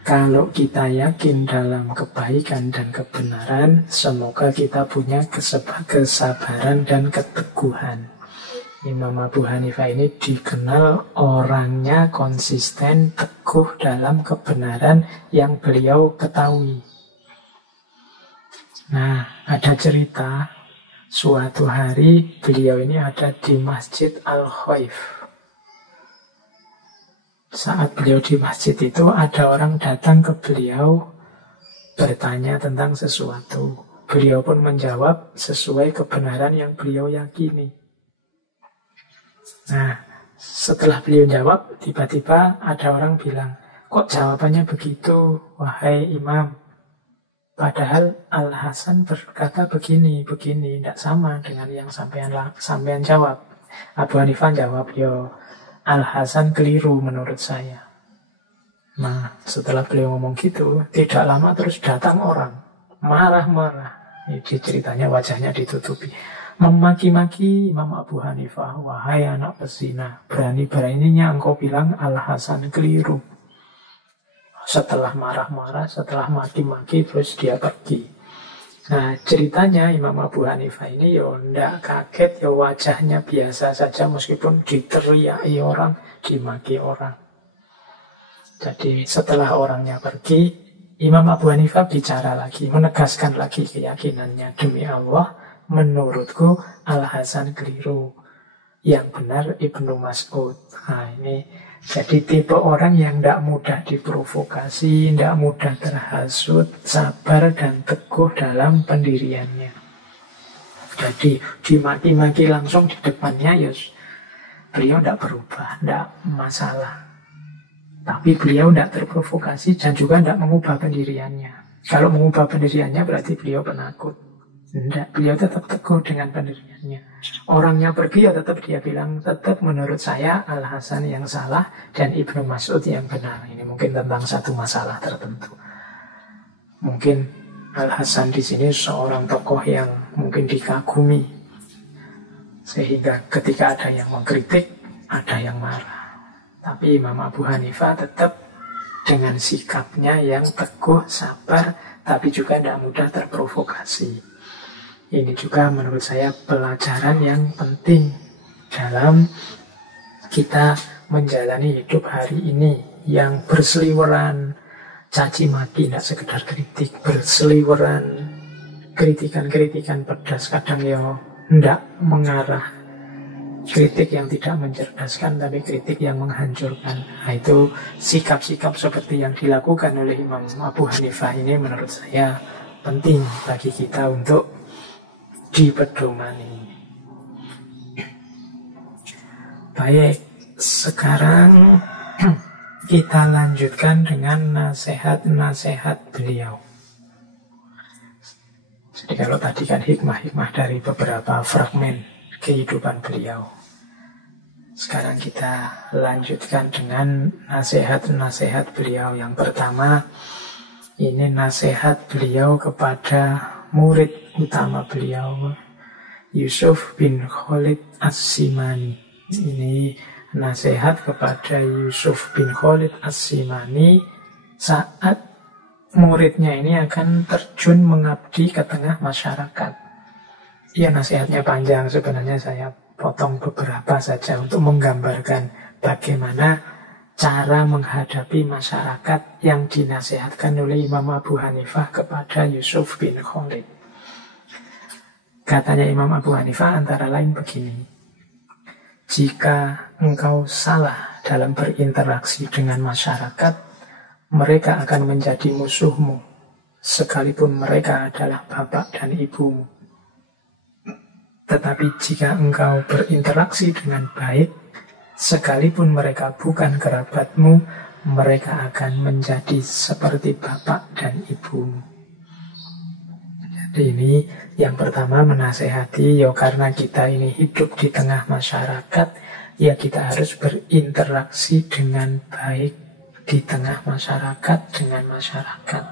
Kalau kita yakin dalam kebaikan dan kebenaran, semoga kita punya kesabaran dan keteguhan. Imam Abu Hanifah ini dikenal orangnya konsisten, teguh dalam kebenaran yang beliau ketahui. Nah, ada cerita, suatu hari beliau ini ada di Masjid Al-Khaif. Saat beliau di masjid itu, ada orang datang ke beliau bertanya tentang sesuatu. Beliau pun menjawab sesuai kebenaran yang beliau yakini. Nah, setelah beliau jawab, tiba-tiba ada orang bilang, kok jawabannya begitu, wahai imam? Padahal Al-Hasan berkata begini, tidak sama dengan yang sampean jawab. Abu Hanifah jawab, Al-Hasan keliru menurut saya. Nah, setelah beliau ngomong gitu, tidak lama terus datang orang, marah-marah. Ini ceritanya wajahnya ditutupi. Memaki-maki Imam Abu Hanifah, wahai anak pezina, berani-beraninya engkau bilang Al-Hasan keliru. Setelah marah-marah, setelah maki-maki, terus dia pergi. Nah, ceritanya Imam Abu Hanifah ini ndak kaget, wajahnya biasa saja meskipun diteriaki orang, dimaki orang. Jadi setelah orangnya pergi, Imam Abu Hanifah bicara lagi, menegaskan lagi keyakinannya. Demi Allah, menurutku Al-Hasan keliru. Yang benar Ibnu Mas'ud. Nah, ini jadi tipe orang yang tidak mudah diprovokasi, tidak mudah terhasut, sabar dan teguh dalam pendiriannya. Jadi dimaki-maki langsung di depannya, beliau tidak berubah, tidak masalah. Tapi beliau tidak terprovokasi dan juga tidak mengubah pendiriannya. Kalau mengubah pendiriannya berarti beliau penakut. Tidak, beliau tetap teguh dengan pendiriannya. Orangnya pergi, tetap dia bilang, tetap menurut saya Al-Hasan yang salah dan Ibnu Mas'ud yang benar. Ini mungkin tentang satu masalah tertentu. Mungkin Al-Hasan di sini seorang tokoh yang mungkin dikagumi, sehingga ketika ada yang mengkritik, ada yang marah. Tapi Imam Abu Hanifah tetap dengan sikapnya yang teguh, sabar, tapi juga tidak mudah terprovokasi. Ini juga menurut saya pelajaran yang penting dalam kita menjalani hidup hari ini, yang berseliweran caci maki, tidak sekedar kritik, berseliweran kritikan-kritikan pedas, kadang tidak mengarah, kritik yang tidak mencerdaskan, tapi kritik yang menghancurkan. Nah, itu sikap-sikap seperti yang dilakukan oleh Imam Abu Hanifah ini menurut saya penting bagi kita untuk dipedomani. Baik, sekarang kita lanjutkan dengan nasihat-nasihat beliau. Jadi kalau tadi kan hikmah-hikmah dari beberapa fragmen kehidupan beliau. Sekarang kita lanjutkan dengan nasihat-nasihat beliau. Yang pertama, ini nasihat beliau kepada murid utama beliau, Yusuf bin Khalid As-Simani. Ini nasihat kepada Yusuf bin Khalid As-Simani saat muridnya ini akan terjun mengabdi ke tengah masyarakat. Ya, nasihatnya panjang, sebenarnya saya potong beberapa saja untuk menggambarkan bagaimana cara menghadapi masyarakat yang dinasihatkan oleh Imam Abu Hanifah kepada Yusuf bin Khalid. Katanya Imam Abu Hanifah antara lain begini: jika engkau salah dalam berinteraksi dengan masyarakat, mereka akan menjadi musuhmu, sekalipun mereka adalah bapak dan ibumu. Tetapi jika engkau berinteraksi dengan baik, sekalipun mereka bukan kerabatmu, mereka akan menjadi seperti bapak dan ibumu. Jadi ini yang pertama menasehati, ya karena kita ini hidup di tengah masyarakat, ya kita harus berinteraksi dengan baik di tengah masyarakat dengan masyarakat.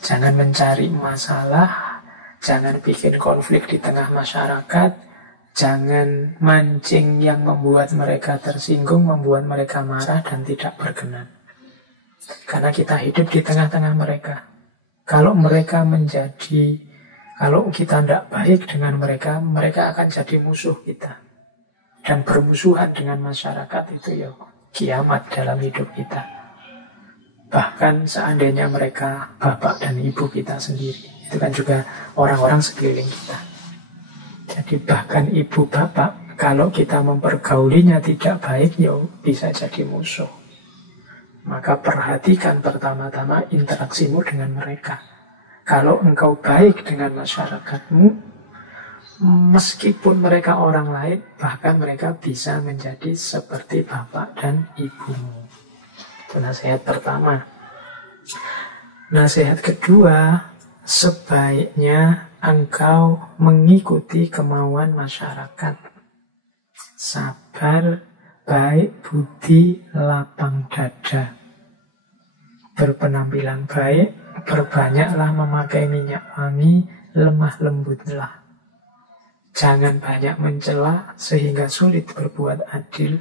Jangan mencari masalah, jangan bikin konflik di tengah masyarakat, jangan mancing yang membuat mereka tersinggung, membuat mereka marah dan tidak berkenan. Karena kita hidup di tengah-tengah mereka. Kalau kita tidak baik dengan mereka, mereka akan jadi musuh kita. Dan bermusuhan dengan masyarakat itu ya kiamat dalam hidup kita. Bahkan seandainya mereka bapak dan ibu kita sendiri, itu kan juga orang-orang sekeliling kita. Jadi bahkan ibu bapak, kalau kita mempergaulinya tidak baik, ya bisa jadi musuh. Maka perhatikan pertama-tama interaksimu dengan mereka. Kalau engkau baik dengan masyarakatmu, meskipun mereka orang lain, bahkan mereka bisa menjadi seperti bapak dan ibumu. Itu nasihat pertama. Nasihat kedua, sebaiknya engkau mengikuti kemauan masyarakat. Sabar, baik budi, lapang dada. Berpenampilan baik, berbanyaklah memakai minyak wangi, lemah lembutlah. Jangan banyak mencela sehingga sulit berbuat adil.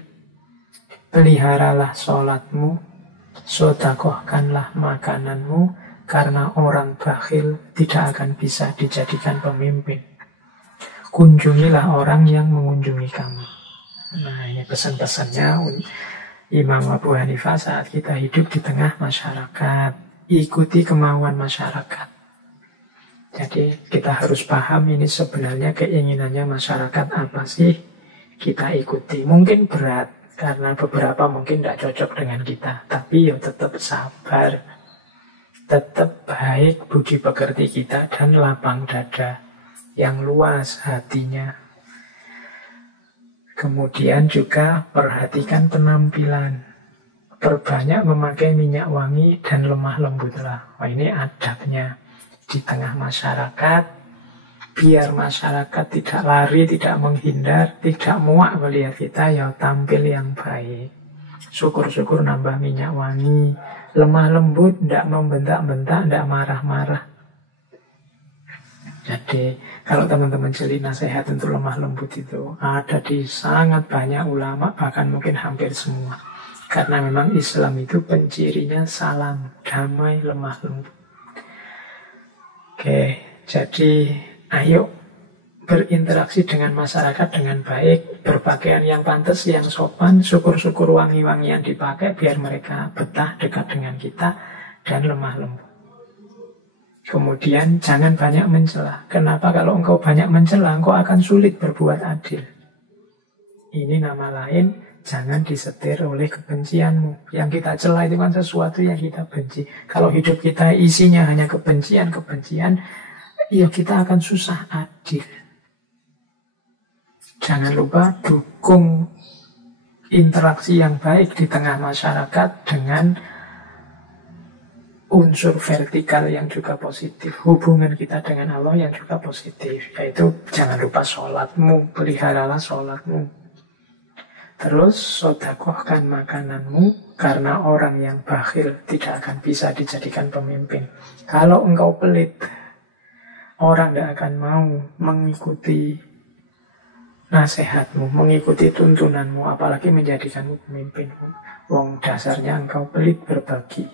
Peliharalah sholatmu, sedekahkanlah makananmu, karena orang bakhil tidak akan bisa dijadikan pemimpin. Kunjungilah orang yang mengunjungi kamu. Nah, ini pesan-pesannya Imam Abu Hanifah saat kita hidup di tengah masyarakat. Ikuti kemauan masyarakat. Jadi kita harus paham ini sebenarnya keinginannya masyarakat apa sih, kita ikuti. Mungkin berat, karena beberapa mungkin tidak cocok dengan kita. Tapi ya tetap sabar, tetap baik budi pekerti kita, dan lapang dada, yang luas hatinya. Kemudian juga perhatikan penampilan. Perbanyak memakai minyak wangi dan lemah lembutlah. Wah, ini adabnya di tengah masyarakat. Biar masyarakat tidak lari, tidak menghindar, tidak muak melihat kita, ya tampil yang baik. Syukur-syukur nambah minyak wangi. Lemah lembut, tidak membentak-bentak, tidak marah-marah. Jadi kalau teman-teman jeli nasihat untuk lemah lembut itu ada di sangat banyak ulama, bahkan mungkin hampir semua. Karena memang Islam itu pencirinya salam, damai, lemah lembut. Oke, jadi ayo berinteraksi dengan masyarakat dengan baik, berpakaian yang pantas, yang sopan, syukur-syukur wangi-wangian dipakai biar mereka betah dekat dengan kita, dan lemah lembut. Kemudian jangan banyak mencela. Kenapa? Kalau engkau banyak mencela, engkau akan sulit berbuat adil. Ini nama lain, jangan disetir oleh kebencianmu. Yang kita cela itu kan sesuatu yang kita benci. Kalau hidup kita isinya hanya kebencian, ya kita akan susah adil. Jangan lupa dukung interaksi yang baik di tengah masyarakat dengan unsur vertikal yang juga positif. Hubungan kita dengan Allah yang juga positif. Yaitu jangan lupa sholatmu, peliharalah sholatmu. Terus sedekahkan makananmu, karena orang yang bakhil tidak akan bisa dijadikan pemimpin. Kalau engkau pelit, Orang tidak akan mau mengikuti nasihatmu, mengikuti tuntunanmu, apalagi menjadikanmu pemimpin. Wong dasarnya engkau pelit berbagi.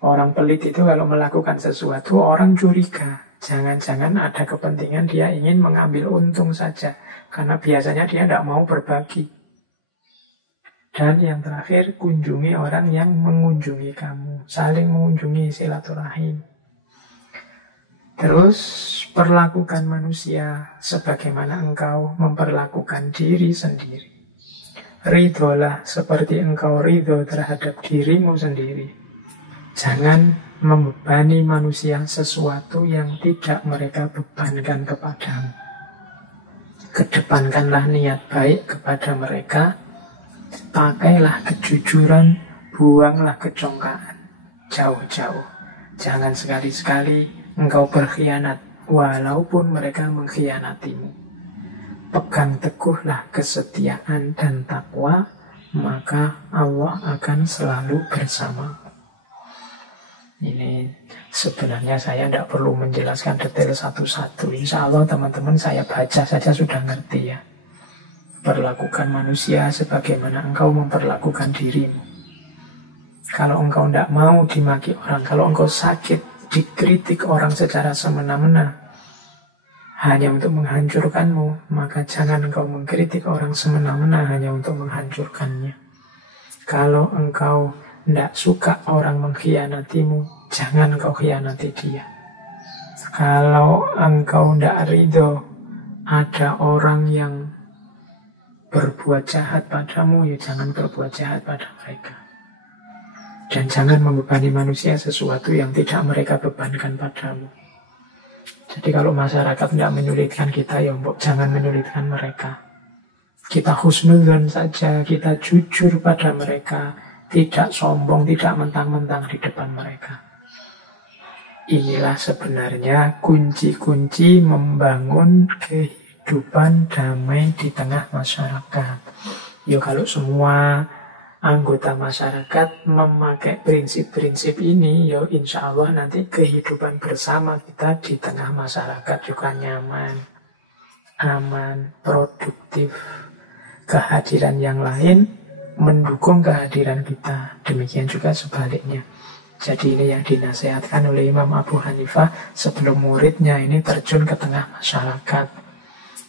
Orang pelit itu kalau melakukan sesuatu, orang curiga. Jangan-jangan ada kepentingan dia ingin mengambil untung saja. Karena biasanya dia tidak mau berbagi. Dan yang terakhir, kunjungi orang yang mengunjungi kamu. Saling mengunjungi, silaturahim. Terus, perlakukan manusia sebagaimana engkau memperlakukan diri sendiri. Ridholah seperti engkau ridho terhadap dirimu sendiri. Jangan membebani manusia sesuatu yang tidak mereka bebankan kepadamu. Kedepankanlah niat baik kepada mereka. Pakailah kejujuran, buanglah kecongkaan. Jauh-jauh. Jangan sekali-sekali engkau berkhianat, walaupun mereka mengkhianatimu. Pegang teguhlah kesetiaan dan takwa, maka Allah akan selalu bersama. Ini sebenarnya saya tidak perlu menjelaskan detail satu-satu. Insya Allah teman-teman saya baca saja sudah ngerti ya. Perlakukan manusia sebagaimana engkau memperlakukan dirimu. Kalau engkau tidak mau dimaki orang, kalau engkau sakit, dikritik orang secara semena-mena, hanya untuk menghancurkanmu, maka jangan engkau mengkritik orang semena-mena hanya untuk menghancurkannya. Kalau engkau tidak suka orang mengkhianatimu, jangan engkau khianati dia. Kalau engkau tidak ridho ada orang yang berbuat jahat padamu, ya jangan berbuat jahat pada mereka. Dan jangan membebani manusia sesuatu yang tidak mereka bebankan padamu. Jadi kalau masyarakat tidak menyulitkan kita, ya jangan menyulitkan mereka. Kita husnudzon saja, kita jujur pada mereka, tidak sombong, tidak mentang-mentang di depan mereka. Inilah sebenarnya kunci-kunci membangun kehidupan damai di tengah masyarakat. Ya kalau semua anggota masyarakat memakai prinsip-prinsip ini, ya insya Allah nanti kehidupan bersama kita di tengah masyarakat juga nyaman, aman, produktif. Kehadiran yang lain mendukung kehadiran kita. Demikian juga sebaliknya. Jadi ini yang dinasihatkan oleh Imam Abu Hanifah sebelum muridnya ini terjun ke tengah masyarakat.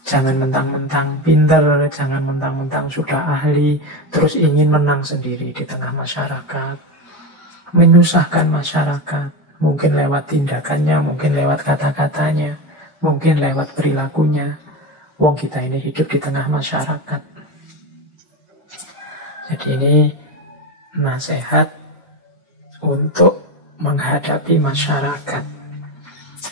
Jangan mentang-mentang pintar, jangan mentang-mentang sudah ahli, terus ingin menang sendiri di tengah masyarakat. Menyusahkan masyarakat, mungkin lewat tindakannya, mungkin lewat kata-katanya, mungkin lewat perilakunya. Wong kita ini hidup di tengah masyarakat. Jadi ini nasihat untuk menghadapi masyarakat.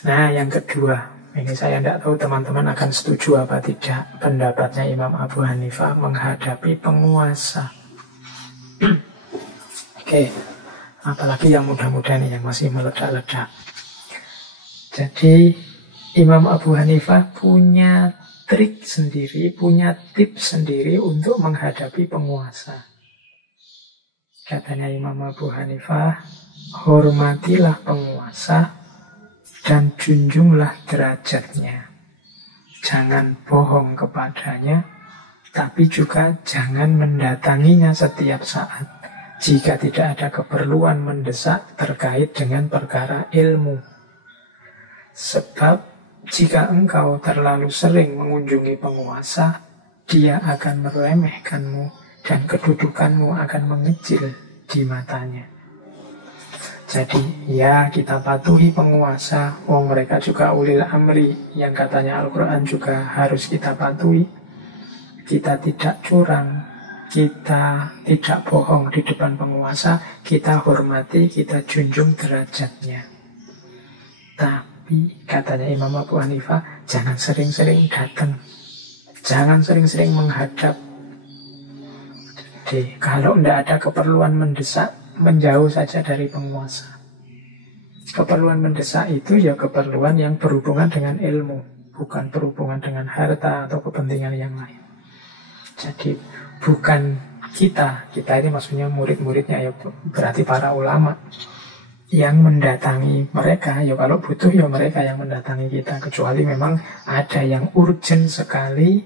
Nah, yang kedua, ini saya tidak tahu teman-teman akan setuju apa tidak pendapatnya Imam Abu Hanifah menghadapi penguasa. Oke, apalagi yang muda-muda nih yang masih meledak-ledak. Jadi Imam Abu Hanifah punya trik sendiri, punya tips sendiri untuk menghadapi penguasa. Katanya Imam Abu Hanifah, hormatilah penguasa dan junjunglah derajatnya. Jangan bohong kepadanya, tapi juga jangan mendatanginya setiap saat jika tidak ada keperluan mendesak terkait dengan perkara ilmu. Sebab jika engkau terlalu sering mengunjungi penguasa, dia akan meremehkanmu dan kedudukanmu akan mengecil di matanya. Jadi ya kita patuhi penguasa, mereka juga ulil amri, yang katanya Al-Quran juga harus kita patuhi. Kita tidak curang, kita tidak bohong di depan penguasa, kita hormati, kita junjung derajatnya. Tapi katanya Imam Abu Hanifah, jangan sering-sering datang, jangan sering-sering menghadap. Jadi kalau tidak ada keperluan mendesak, menjauh saja dari penguasa. Keperluan mendesak itu ya keperluan yang berhubungan dengan ilmu, bukan berhubungan dengan harta atau kepentingan yang lain. Jadi bukan kita ini maksudnya murid-muridnya, ya berarti para ulama. yang mendatangi mereka. Ya kalau butuh ya mereka yang mendatangi kita, kecuali memang ada yang urgent sekali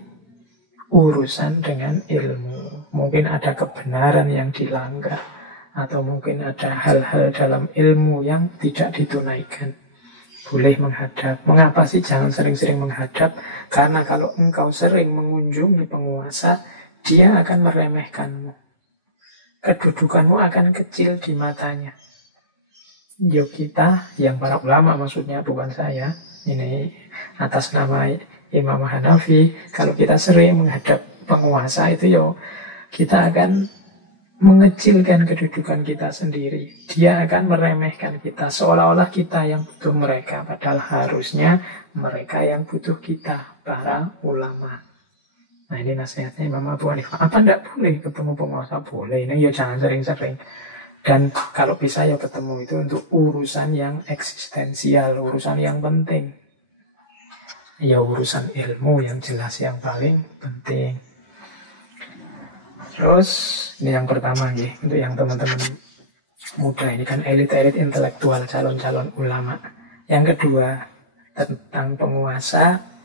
urusan dengan ilmu. Mungkin ada kebenaran yang dilanggar, atau mungkin ada hal-hal dalam ilmu yang tidak ditunaikan. Boleh menghadap. Mengapa sih jangan sering-sering menghadap? Karena kalau engkau sering mengunjungi penguasa, dia akan meremehkanmu. Kedudukanmu akan kecil di matanya. Yo kita, yang para ulama maksudnya, bukan saya, ini atas nama Imam Hanafi, kalau kita sering menghadap penguasa itu yo kita akan mengecilkan kedudukan kita sendiri. Dia akan meremehkan kita, seolah-olah kita yang butuh mereka, padahal harusnya mereka yang butuh kita, para ulama. Nah ini nasihatnya Imam Abu Hanifah. Apa tidak boleh ketemu penguasa? Boleh, ini ya jangan sering-sering. Dan kalau bisa ya ketemu itu untuk urusan yang eksistensial, urusan yang penting. Ya urusan ilmu yang jelas yang paling penting. Terus ini yang pertama ya, untuk yang teman-teman muda, ini kan elit-elit intelektual, calon-calon ulama. Yang kedua, tentang penguasa.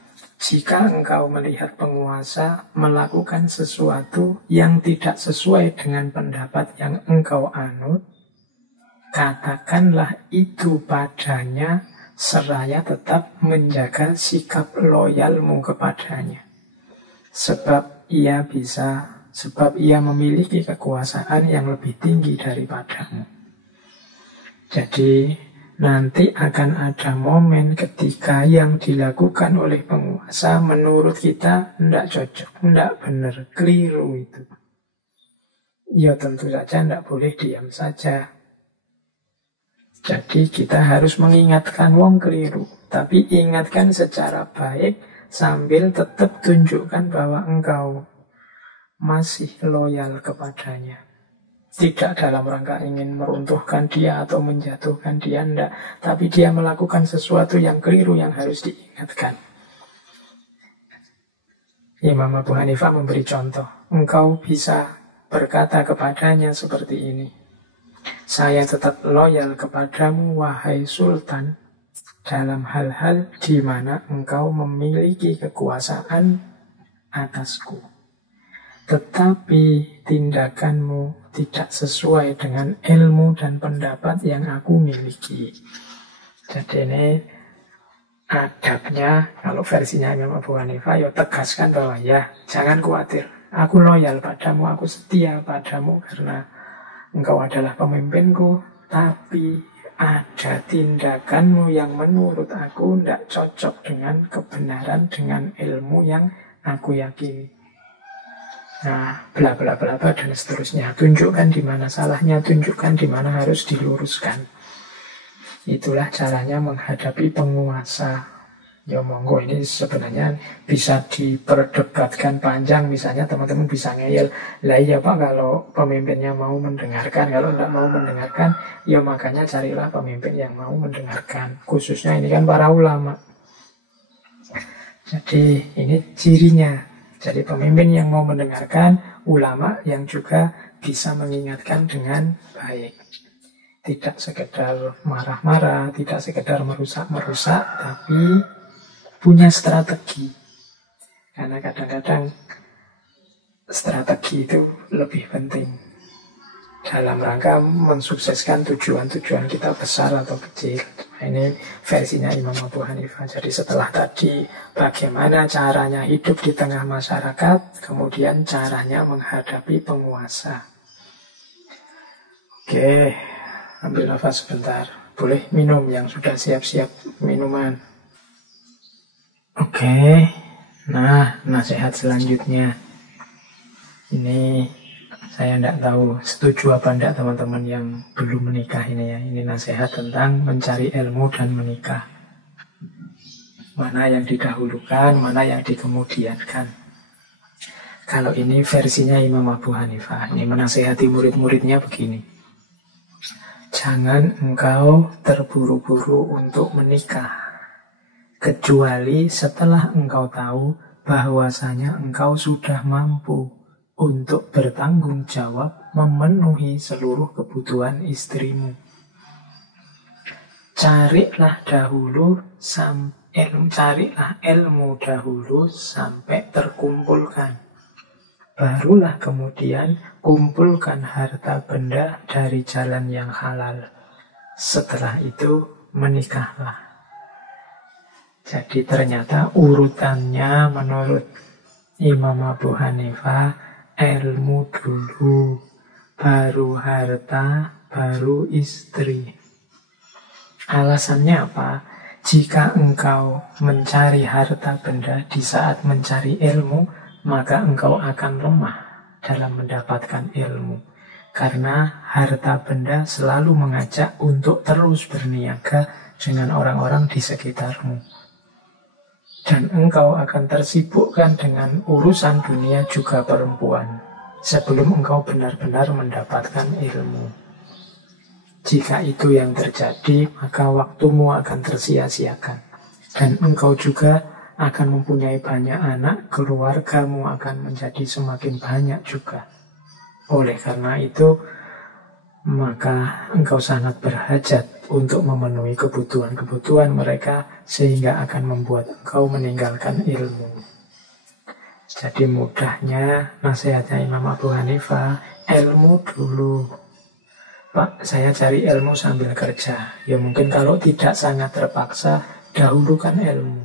Jika engkau melihat penguasa melakukan sesuatu yang tidak sesuai dengan pendapat yang engkau anut, katakanlah itu padanya seraya tetap menjaga sikap loyalmu kepadanya. Sebab ia memiliki kekuasaan yang lebih tinggi daripadamu. Jadi nanti akan ada momen ketika yang dilakukan oleh penguasa menurut kita tidak cocok, tidak benar, keliru itu. Ya tentu saja tidak boleh diam saja. Jadi kita harus mengingatkan wong keliru, tapi ingatkan secara baik sambil tetap tunjukkan bahwa engkau masih loyal kepadanya. Tidak dalam rangka ingin meruntuhkan dia atau menjatuhkan dia, enggak. Tapi dia melakukan sesuatu yang keliru yang harus diingatkan. Imam Abu Hanifah memberi contoh. Engkau bisa berkata kepadanya seperti ini. Saya tetap loyal kepadamu, wahai Sultan, dalam hal-hal di mana engkau memiliki kekuasaan atasku. Tetapi tindakanmu tidak sesuai dengan ilmu dan pendapat yang aku miliki. Jadi ini adabnya, kalau versinya Imam Abu Hanifah, ya tegaskan bahwa ya jangan khawatir, aku loyal padamu, aku setia padamu karena engkau adalah pemimpinku, tapi ada tindakanmu yang menurut aku tidak cocok dengan kebenaran, dengan ilmu yang aku yakini. Nah, bla bla bla bla dan seterusnya. Tunjukkan di mana salahnya, tunjukkan di mana harus diluruskan. Itulah caranya menghadapi penguasa. Ya monggo, ini sebenarnya bisa diperdebatkan panjang. Misalnya teman-teman bisa ngeyel, lah iya Pak, kalau pemimpinnya mau mendengarkan, kalau tidak mau mendengarkan, ya makanya carilah pemimpin yang mau mendengarkan. Khususnya ini kan para ulama. Jadi ini cirinya. Jadi pemimpin yang mau mendengarkan, ulama yang juga bisa mengingatkan dengan baik. Tidak sekedar marah-marah, tidak sekedar merusak-merusak, tapi punya strategi. Karena kadang-kadang strategi itu lebih penting dalam rangka mensukseskan tujuan-tujuan kita besar atau kecil. Ini versinya Imam Abu Hanifah. Jadi setelah tadi bagaimana caranya hidup di tengah masyarakat, kemudian caranya menghadapi penguasa. Oke, ambil nafas sebentar. Boleh minum yang sudah siap-siap minuman. Oke, nah nasihat selanjutnya. Ini saya tidak tahu setuju apa tidak teman-teman yang belum menikah ini ya. Ini nasihat tentang mencari ilmu dan menikah. Mana yang didahulukan, mana yang dikemudiankan. Kalau ini versinya Imam Abu Hanifah. Ini menasihati murid-muridnya begini. Jangan engkau terburu-buru untuk menikah, kecuali setelah engkau tahu bahwasanya engkau sudah mampu untuk bertanggung jawab memenuhi seluruh kebutuhan istrimu. carilah ilmu dahulu sampai terkumpulkan. Barulah kemudian kumpulkan harta benda dari jalan yang halal. Setelah itu menikahlah. Jadi ternyata urutannya menurut Imam Abu Hanifah, ilmu dulu, baru harta, baru istri. Alasannya apa? Jika engkau mencari harta benda di saat mencari ilmu, maka engkau akan lemah dalam mendapatkan ilmu. Karena harta benda selalu mengajak untuk terus berniaga dengan orang-orang di sekitarmu. Dan engkau akan tersibukkan dengan urusan dunia juga perempuan sebelum engkau benar-benar mendapatkan ilmu. Jika itu yang terjadi, maka waktumu akan tersia-siakan. Dan engkau juga akan mempunyai banyak anak, keluargamu akan menjadi semakin banyak juga. Oleh karena itu, maka engkau sangat berhajat untuk memenuhi kebutuhan-kebutuhan mereka, sehingga akan membuat engkau meninggalkan ilmu. Jadi mudahnya nasihatnya Imam Abu Hanifah, ilmu dulu. Pak, saya cari ilmu sambil kerja. Ya mungkin kalau tidak sangat terpaksa, dahulukan ilmu.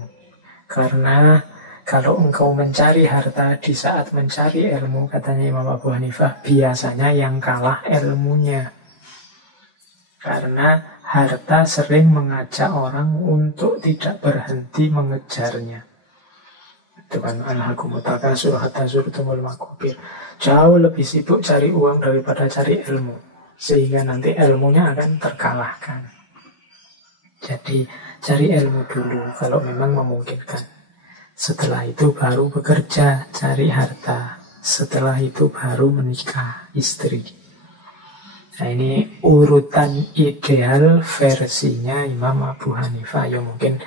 Karena kalau engkau mencari harta di saat mencari ilmu, katanya Imam Abu Hanifah, biasanya yang kalah ilmunya. Karena harta sering mengajak orang untuk tidak berhenti mengejarnya. Itu kan alhaakumut takasur hatta zurtumul maqabir. Jauh lebih sibuk cari uang daripada cari ilmu. Sehingga nanti ilmunya akan terkalahkan. Jadi cari ilmu dulu kalau memang memungkinkan. Setelah itu baru bekerja, cari harta. Setelah itu baru menikah, istri. Nah ini urutan ideal versinya Imam Abu Hanifah. Ya mungkin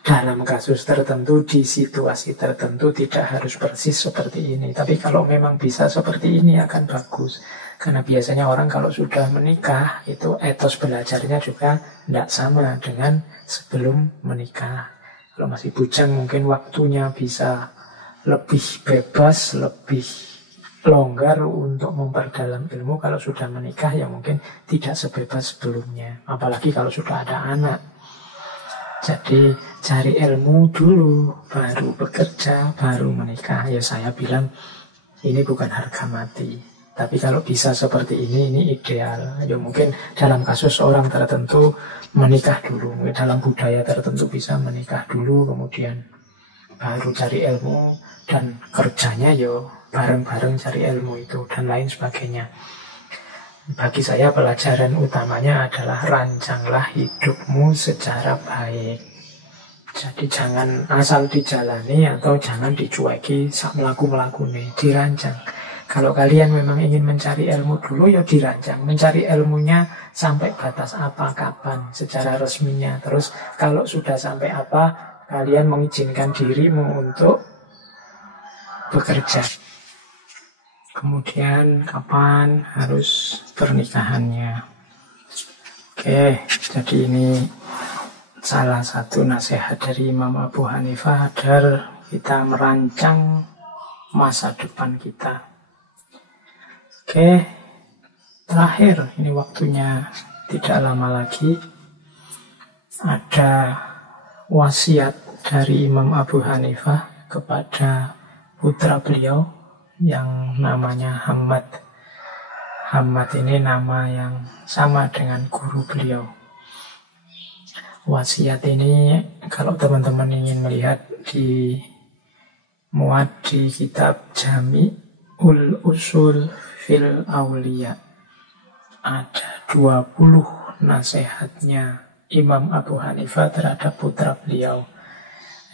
dalam kasus tertentu, di situasi tertentu tidak harus persis seperti ini. Tapi kalau memang bisa seperti ini akan bagus. Karena biasanya orang kalau sudah menikah, itu etos belajarnya juga tidak sama dengan sebelum menikah. Kalau masih bujang mungkin waktunya bisa lebih bebas, lebih longgar untuk memperdalam ilmu. Kalau sudah menikah ya mungkin tidak sebebas sebelumnya. Apalagi kalau sudah ada anak. Jadi cari ilmu dulu, baru bekerja, baru menikah. Ya saya bilang ini bukan harga mati. Tapi kalau bisa seperti ini ideal. Ya mungkin dalam kasus orang tertentu menikah dulu. Mungkin dalam budaya tertentu bisa menikah dulu, kemudian baru cari ilmu. Dan kerjanya yo bareng-bareng cari ilmu itu, dan lain sebagainya. Bagi saya pelajaran utamanya adalah rancanglah hidupmu secara baik. Jadi jangan asal dijalani atau jangan dicueki sak melaku-melaku nih, dirancang. Kalau kalian memang ingin mencari ilmu dulu, ya dirancang. Mencari ilmunya sampai batas apa, kapan, secara resminya. Terus kalau sudah sampai apa, kalian mengizinkan dirimu untuk bekerja. Kemudian kapan harus pernikahannya. Oke, jadi ini salah satu nasihat dari Imam Abu Hanifah agar kita merancang masa depan kita. Oke, terakhir, ini waktunya tidak lama lagi. Ada wasiat dari Imam Abu Hanifah kepada putra beliau yang namanya Hammad. Hammad ini nama yang sama dengan guru beliau. Wasiat ini kalau teman-teman ingin melihat muat di kitab Jami'ul Usul fil Auliya. Ada 20 nasihatnya Imam Abu Hanifah terhadap putra beliau.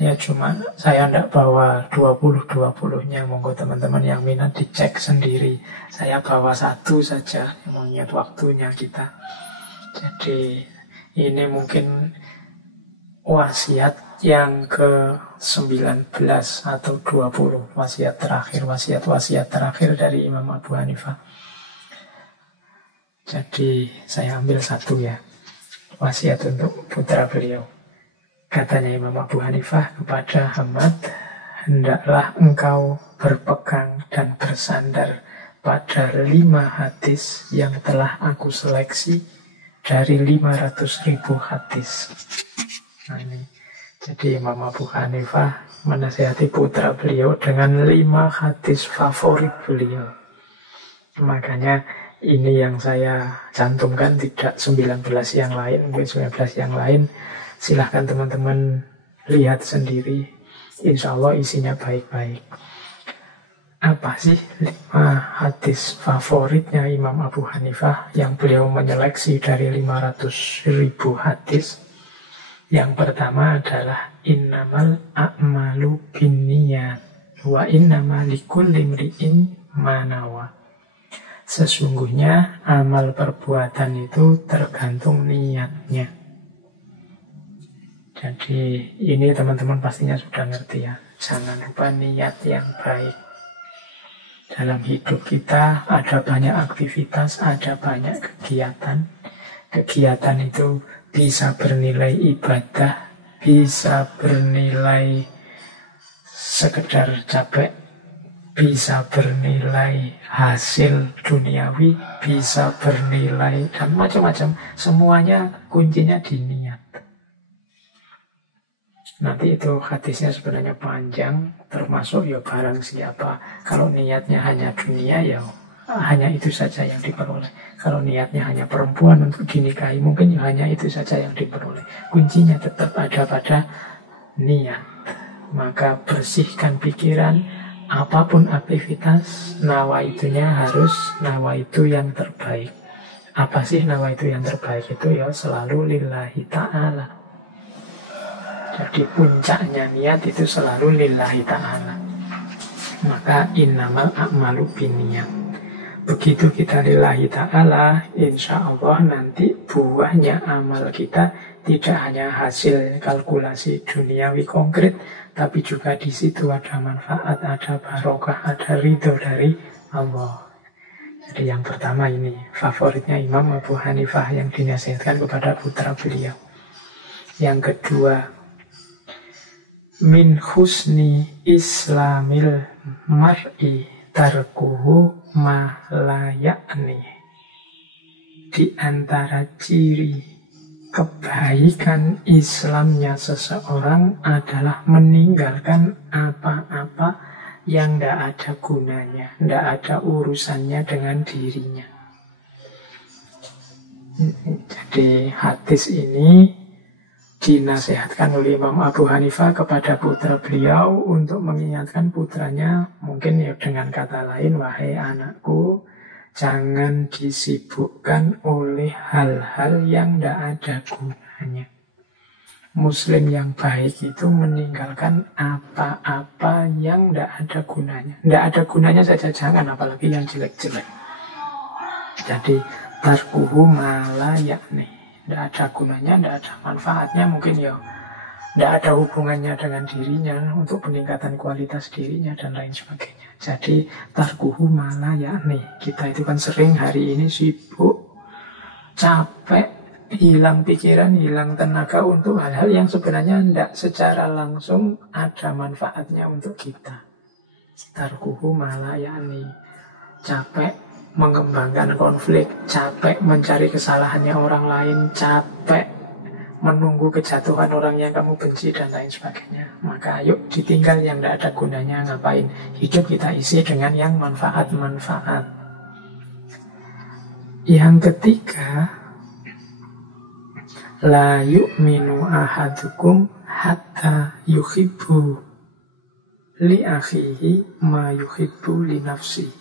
Ya cuma saya tidak bawa 20-20-nya. Monggo teman-teman yang minat dicek sendiri. Saya bawa satu saja, mengingat waktunya kita. Jadi ini mungkin wasiat yang ke-19 atau 20. Wasiat terakhir dari Imam Abu Hanifah. Jadi saya ambil satu ya. wasiat untuk putra beliau. Katanya Imam Abu Hanifah kepada Ahmad, hendaklah engkau berpegang dan bersandar pada 5 hadis yang telah aku seleksi dari 500.000 hadis. Nah ini, jadi Imam Abu Hanifah menasihati putra beliau dengan 5 hadis favorit beliau. Makanya ini yang saya cantumkan, tidak 19 yang lain. Mungkin 19 yang lain silahkan teman-teman lihat sendiri. Insya Allah isinya baik-baik. Apa sih 5 hadis favoritnya Imam Abu Hanifah yang beliau menyeleksi dari 500.000 hadis? Yang pertama adalah innamal a'malu binniyat wa innamal likulli imri'in ma nawa. Sesungguhnya amal perbuatan itu tergantung niatnya. Jadi ini teman-teman pastinya sudah ngerti ya. Jangan lupa niat yang baik. Dalam hidup kita ada banyak aktivitas, ada banyak kegiatan. Kegiatan itu bisa bernilai ibadah, bisa bernilai sekedar capek, bisa bernilai hasil duniawi, bisa bernilai dan macam-macam. Semuanya kuncinya di niat. Nanti itu hadisnya sebenarnya panjang, termasuk ya barang siapa. Kalau niatnya hanya dunia, ya hanya itu saja yang diperoleh. Kalau niatnya hanya perempuan untuk dinikahi, mungkin ya hanya itu saja yang diperoleh. Kuncinya tetap ada pada niat. Maka bersihkan pikiran, apapun aktivitas, nawaitunya harus nawaitu yang terbaik. Apa sih nawaitu yang terbaik itu? Ya selalu lillahi ta'ala. Jadi puncaknya niat itu selalu lillahi ta'ala. Maka innamal a'malu binniyat. Begitu kita lillahi ta'ala, insya Allah nanti buahnya amal kita tidak hanya hasil kalkulasi duniawi konkret, tapi juga di situ ada manfaat, ada barokah, ada ridho dari Allah. Jadi yang pertama ini favoritnya Imam Abu Hanifah yang dinasihatkan kepada putra beliau. Yang kedua, min husni islamil mar'i tarkuhu ma la ya'ni. Di antara ciri kebaikan Islamnya seseorang adalah meninggalkan apa-apa yang tidak ada gunanya, tidak ada urusannya dengan dirinya. Jadi hadis ini dinasihatkan oleh Imam Abu Hanifah kepada putra beliau untuk mengingatkan putranya, mungkin ya dengan kata lain, wahai anakku, jangan disibukkan oleh hal-hal yang tidak ada gunanya. Muslim yang baik itu meninggalkan apa-apa yang tidak ada gunanya. Tidak ada gunanya saja jangan, apalagi yang jelek-jelek. Jadi tarkuhu mala yakni. Tidak ada gunanya, tidak ada manfaatnya, mungkin ya tidak ada hubungannya dengan dirinya untuk peningkatan kualitas dirinya dan lain sebagainya. Jadi tarkuhu mala yakni. Kita itu kan sering hari ini sibuk, capek, hilang pikiran, hilang tenaga untuk hal-hal yang sebenarnya tidak secara langsung ada manfaatnya untuk kita. Tarkuhu mala yakni. Capek mengembangkan konflik, capek mencari kesalahannya orang lain, capek menunggu kejatuhan orang yang kamu benci dan lain sebagainya. Maka yuk ditinggal yang tidak ada gunanya. Ngapain? Hidup kita isi dengan yang manfaat-manfaat. Yang ketiga, la yu'minu ahadukum hatta yuhibbu li akhihi ma yuhibbu li nafsihi.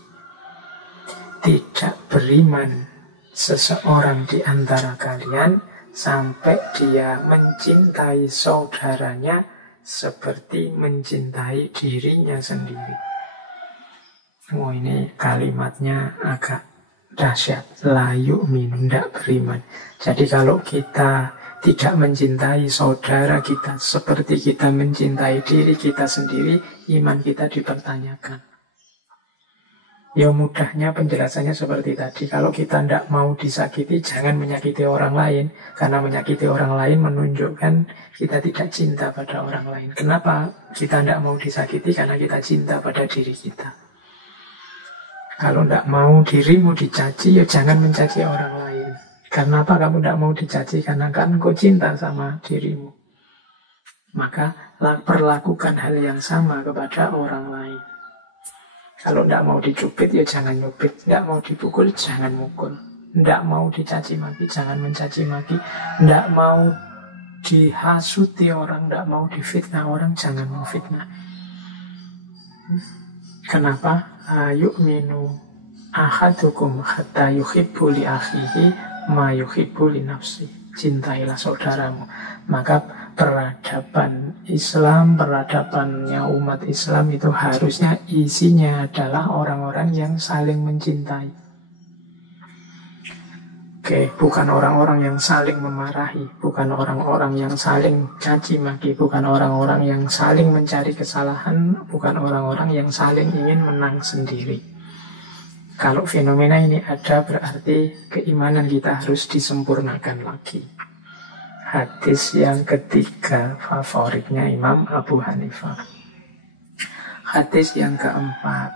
Tidak beriman seseorang di antara kalian sampai dia mencintai saudaranya seperti mencintai dirinya sendiri. Oh, ini kalimatnya agak dahsyat. La yu'min, tidak beriman. Jadi kalau kita tidak mencintai saudara kita seperti kita mencintai diri kita sendiri, iman kita dipertanyakan. Ya mudahnya penjelasannya seperti tadi. Kalau kita tidak mau disakiti, jangan menyakiti orang lain. Karena menyakiti orang lain menunjukkan kita tidak cinta pada orang lain. Kenapa kita tidak mau disakiti? Karena kita cinta pada diri kita. Kalau tidak mau dirimu dicaci, ya jangan mencaci orang lain. Karena apa kamu tidak mau dicaci? Karena kan kau cinta sama dirimu. Maka perlakukan hal yang sama kepada orang lain. Kalau tidak mau dicubit, ya jangan nyubit. Tidak mau dipukul, jangan mukul. Tidak mau dicaci maki, jangan mencaci maki. Tidak mau dihasuti orang, tidak mau difitnah orang, jangan memfitnah. Kenapa? Yu'minu ahadukum hatta yuhibbu li akhihi ma yuhibbu li nafsi. Cintailah saudaramu. Maka peradaban Islam, peradabannya umat Islam itu harusnya isinya adalah orang-orang yang saling mencintai. Oke, bukan orang-orang yang saling memarahi, bukan orang-orang yang saling caci maki, bukan orang-orang yang saling mencari kesalahan, bukan orang-orang yang saling ingin menang sendiri. Kalau fenomena ini ada, berarti keimanan kita harus disempurnakan lagi. Hadis yang ketiga favoritnya Imam Abu Hanifah. Hadis yang keempat.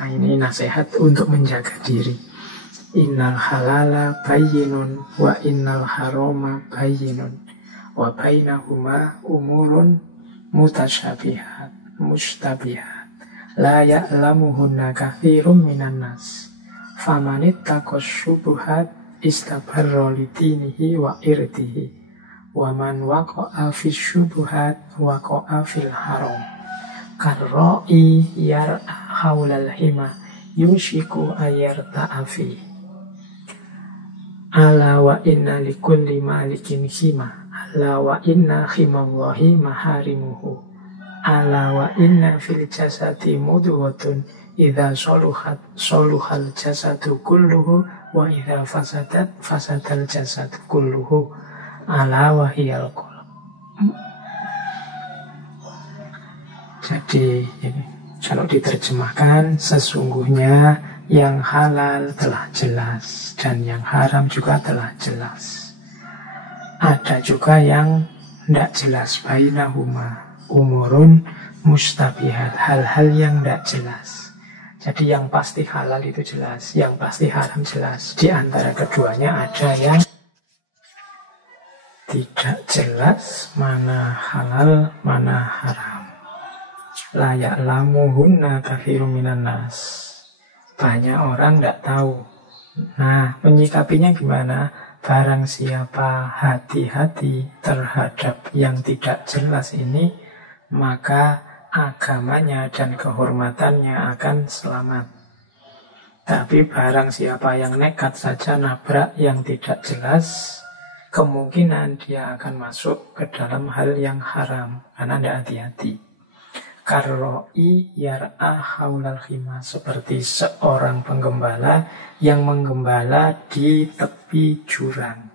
Nah, ini nasihat untuk menjaga diri. Innal halala bayyinun wa innal harama bayyinun wa bainahuma umurun mutasyabihat mustabihat la ya'lamuhunna katsirun minan nas famanittaqas syubuhat istabarra li dinihi wa irdihi wa man waqa'a fis syubuhat waqa'a fil haram karra'i yar'a haulal hima yushiku ayarta'a fi. Ala wa inna likulli malikin khima. Ala wa inna khimallahi maharimuhu. Ala wa inna fil jasadi mudwatun. Idza soluhal jasadu kulluhu. Wa idza fasadal jasadu kulluhu. Ala wa hiyal qalb. Jadi ini, kalau diterjemahkan, sesungguhnya yang halal telah jelas dan yang haram juga telah jelas. Ada juga yang tidak jelas, bainahuma umurun mustabihat, hal-hal yang tidak jelas. Jadi yang pasti halal itu jelas, yang pasti haram jelas. Di antara keduanya ada yang tidak jelas, mana halal, mana haram. La ya'lamuhunna katsirun minan nas. Banyak orang tidak tahu. Nah, menyikapinya gimana? Barang siapa hati-hati terhadap yang tidak jelas ini, maka agamanya dan kehormatannya akan selamat. Tapi barang siapa yang nekat saja nabrak yang tidak jelas, kemungkinan dia akan masuk ke dalam hal yang haram karena tidak hati-hati. Karro'i yar'a haulal khimah, seperti seorang penggembala yang menggembala di tepi jurang.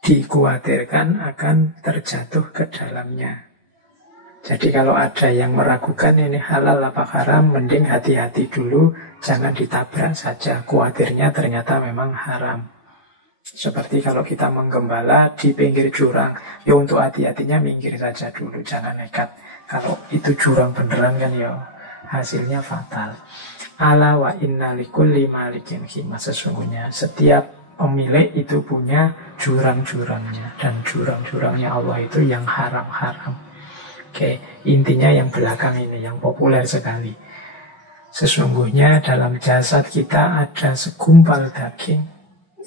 Dikhawatirkan akan terjatuh ke dalamnya. Jadi kalau ada yang meragukan ini halal apa haram, mending hati-hati dulu, jangan ditabrak saja. Khawatirnya ternyata memang haram. Seperti kalau kita menggembala di pinggir jurang, ya untuk hati-hatinya minggir saja dulu, jangan nekat. Kalau itu jurang beneran kan ya hasilnya fatal. Ala wa inna likulli malikin khimah. Sesungguhnya setiap pemilik itu punya jurang-jurangnya. Dan jurang-jurangnya Allah itu yang haram-haram. Oke, intinya yang belakang ini, yang populer sekali. Sesungguhnya dalam jasad kita ada segumpal daging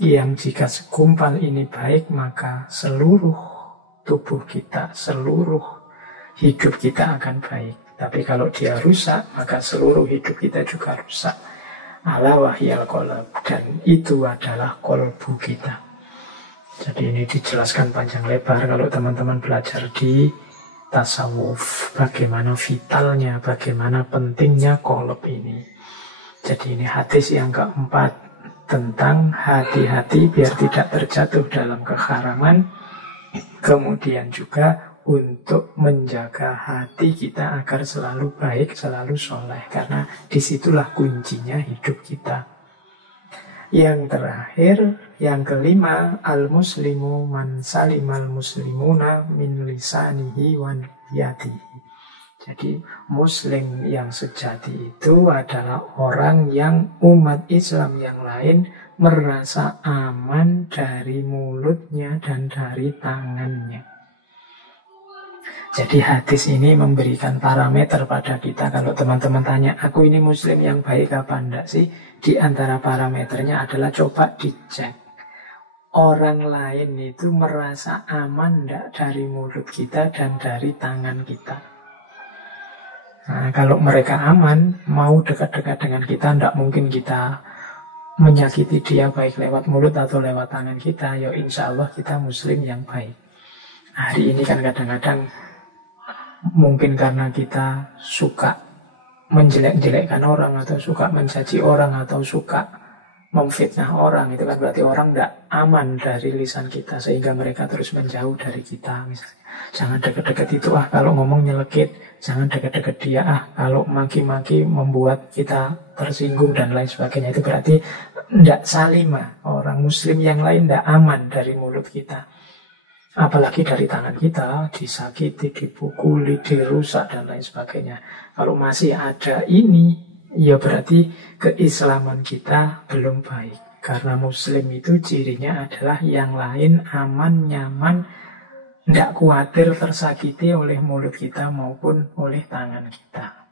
yang jika segumpal ini baik, maka seluruh tubuh kita, seluruh hidup kita akan baik. Tapi kalau dia rusak, maka seluruh hidup kita juga rusak. Ala wahyal qalb, dan itu adalah kolbu kita. Jadi ini dijelaskan panjang lebar kalau teman-teman belajar di tasawuf, bagaimana vitalnya, bagaimana pentingnya kolb ini. Jadi ini hadis yang keempat tentang hati-hati biar tidak terjatuh dalam keharaman. Kemudian juga untuk menjaga hati kita agar selalu baik, selalu soleh. Karena disitulah kuncinya hidup kita. Yang terakhir, yang kelima, al-muslimu man salimal muslimuna min lisanihi wa yadihi. Jadi muslim yang sejati itu adalah orang yang umat Islam yang lain merasa aman dari mulutnya dan dari tangannya. Jadi hadis ini memberikan parameter pada kita. Kalau teman-teman tanya, aku ini muslim yang baik apa enggak sih? Di antara parameternya adalah coba dicek. Orang lain itu merasa aman enggak dari mulut kita dan dari tangan kita. Nah, kalau mereka aman, mau dekat-dekat dengan kita, enggak mungkin kita menyakiti dia baik lewat mulut atau lewat tangan kita. Ya insya Allah kita muslim yang baik. Hari ini kan kadang-kadang mungkin karena kita suka menjelek-jelekkan orang, atau suka mencaci orang, atau suka memfitnah orang, itu kan berarti orang tidak aman dari lisan kita, sehingga mereka terus menjauh dari kita. Misalnya, jangan dekat-dekat itu, kalau ngomong nyelekit, jangan dekat-dekat dia, kalau maki-maki membuat kita tersinggung dan lain sebagainya. Itu berarti tidak salimah, orang muslim yang lain tidak aman dari mulut kita. Apalagi dari tangan kita, disakiti, dipukuli, dirusak, dan lain sebagainya. Kalau masih ada ini, ya berarti keislaman kita belum baik. Karena muslim itu cirinya adalah yang lain aman, nyaman, tidak khawatir tersakiti oleh mulut kita maupun oleh tangan kita.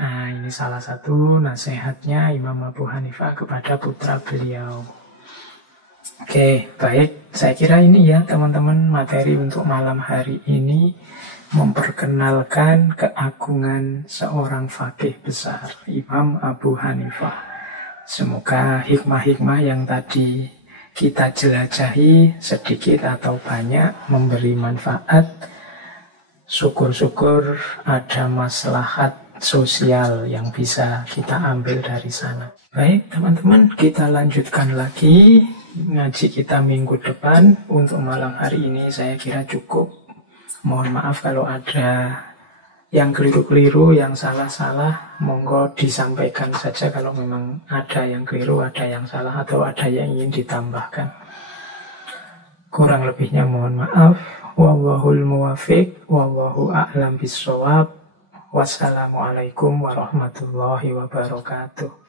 Nah, ini salah satu nasihatnya Imam Abu Hanifah kepada putra beliau. Oke, baik. Saya kira ini ya teman-teman materi untuk malam hari ini, memperkenalkan keagungan seorang faqih besar, Imam Abu Hanifah. Semoga hikmah-hikmah yang tadi kita jelajahi sedikit atau banyak memberi manfaat. Syukur-syukur ada maslahat sosial yang bisa kita ambil dari sana. Baik teman-teman, kita lanjutkan lagi ngaji kita minggu depan. Untuk malam hari ini saya kira cukup. Mohon maaf kalau ada yang keliru-keliru, yang salah-salah, monggo disampaikan saja kalau memang ada yang keliru, ada yang salah, atau ada yang ingin ditambahkan. Kurang lebihnya mohon maaf. Wallahul muwafiq, wallahu a'lam bissawab. Wassalamualaikum warahmatullahi wabarakatuh.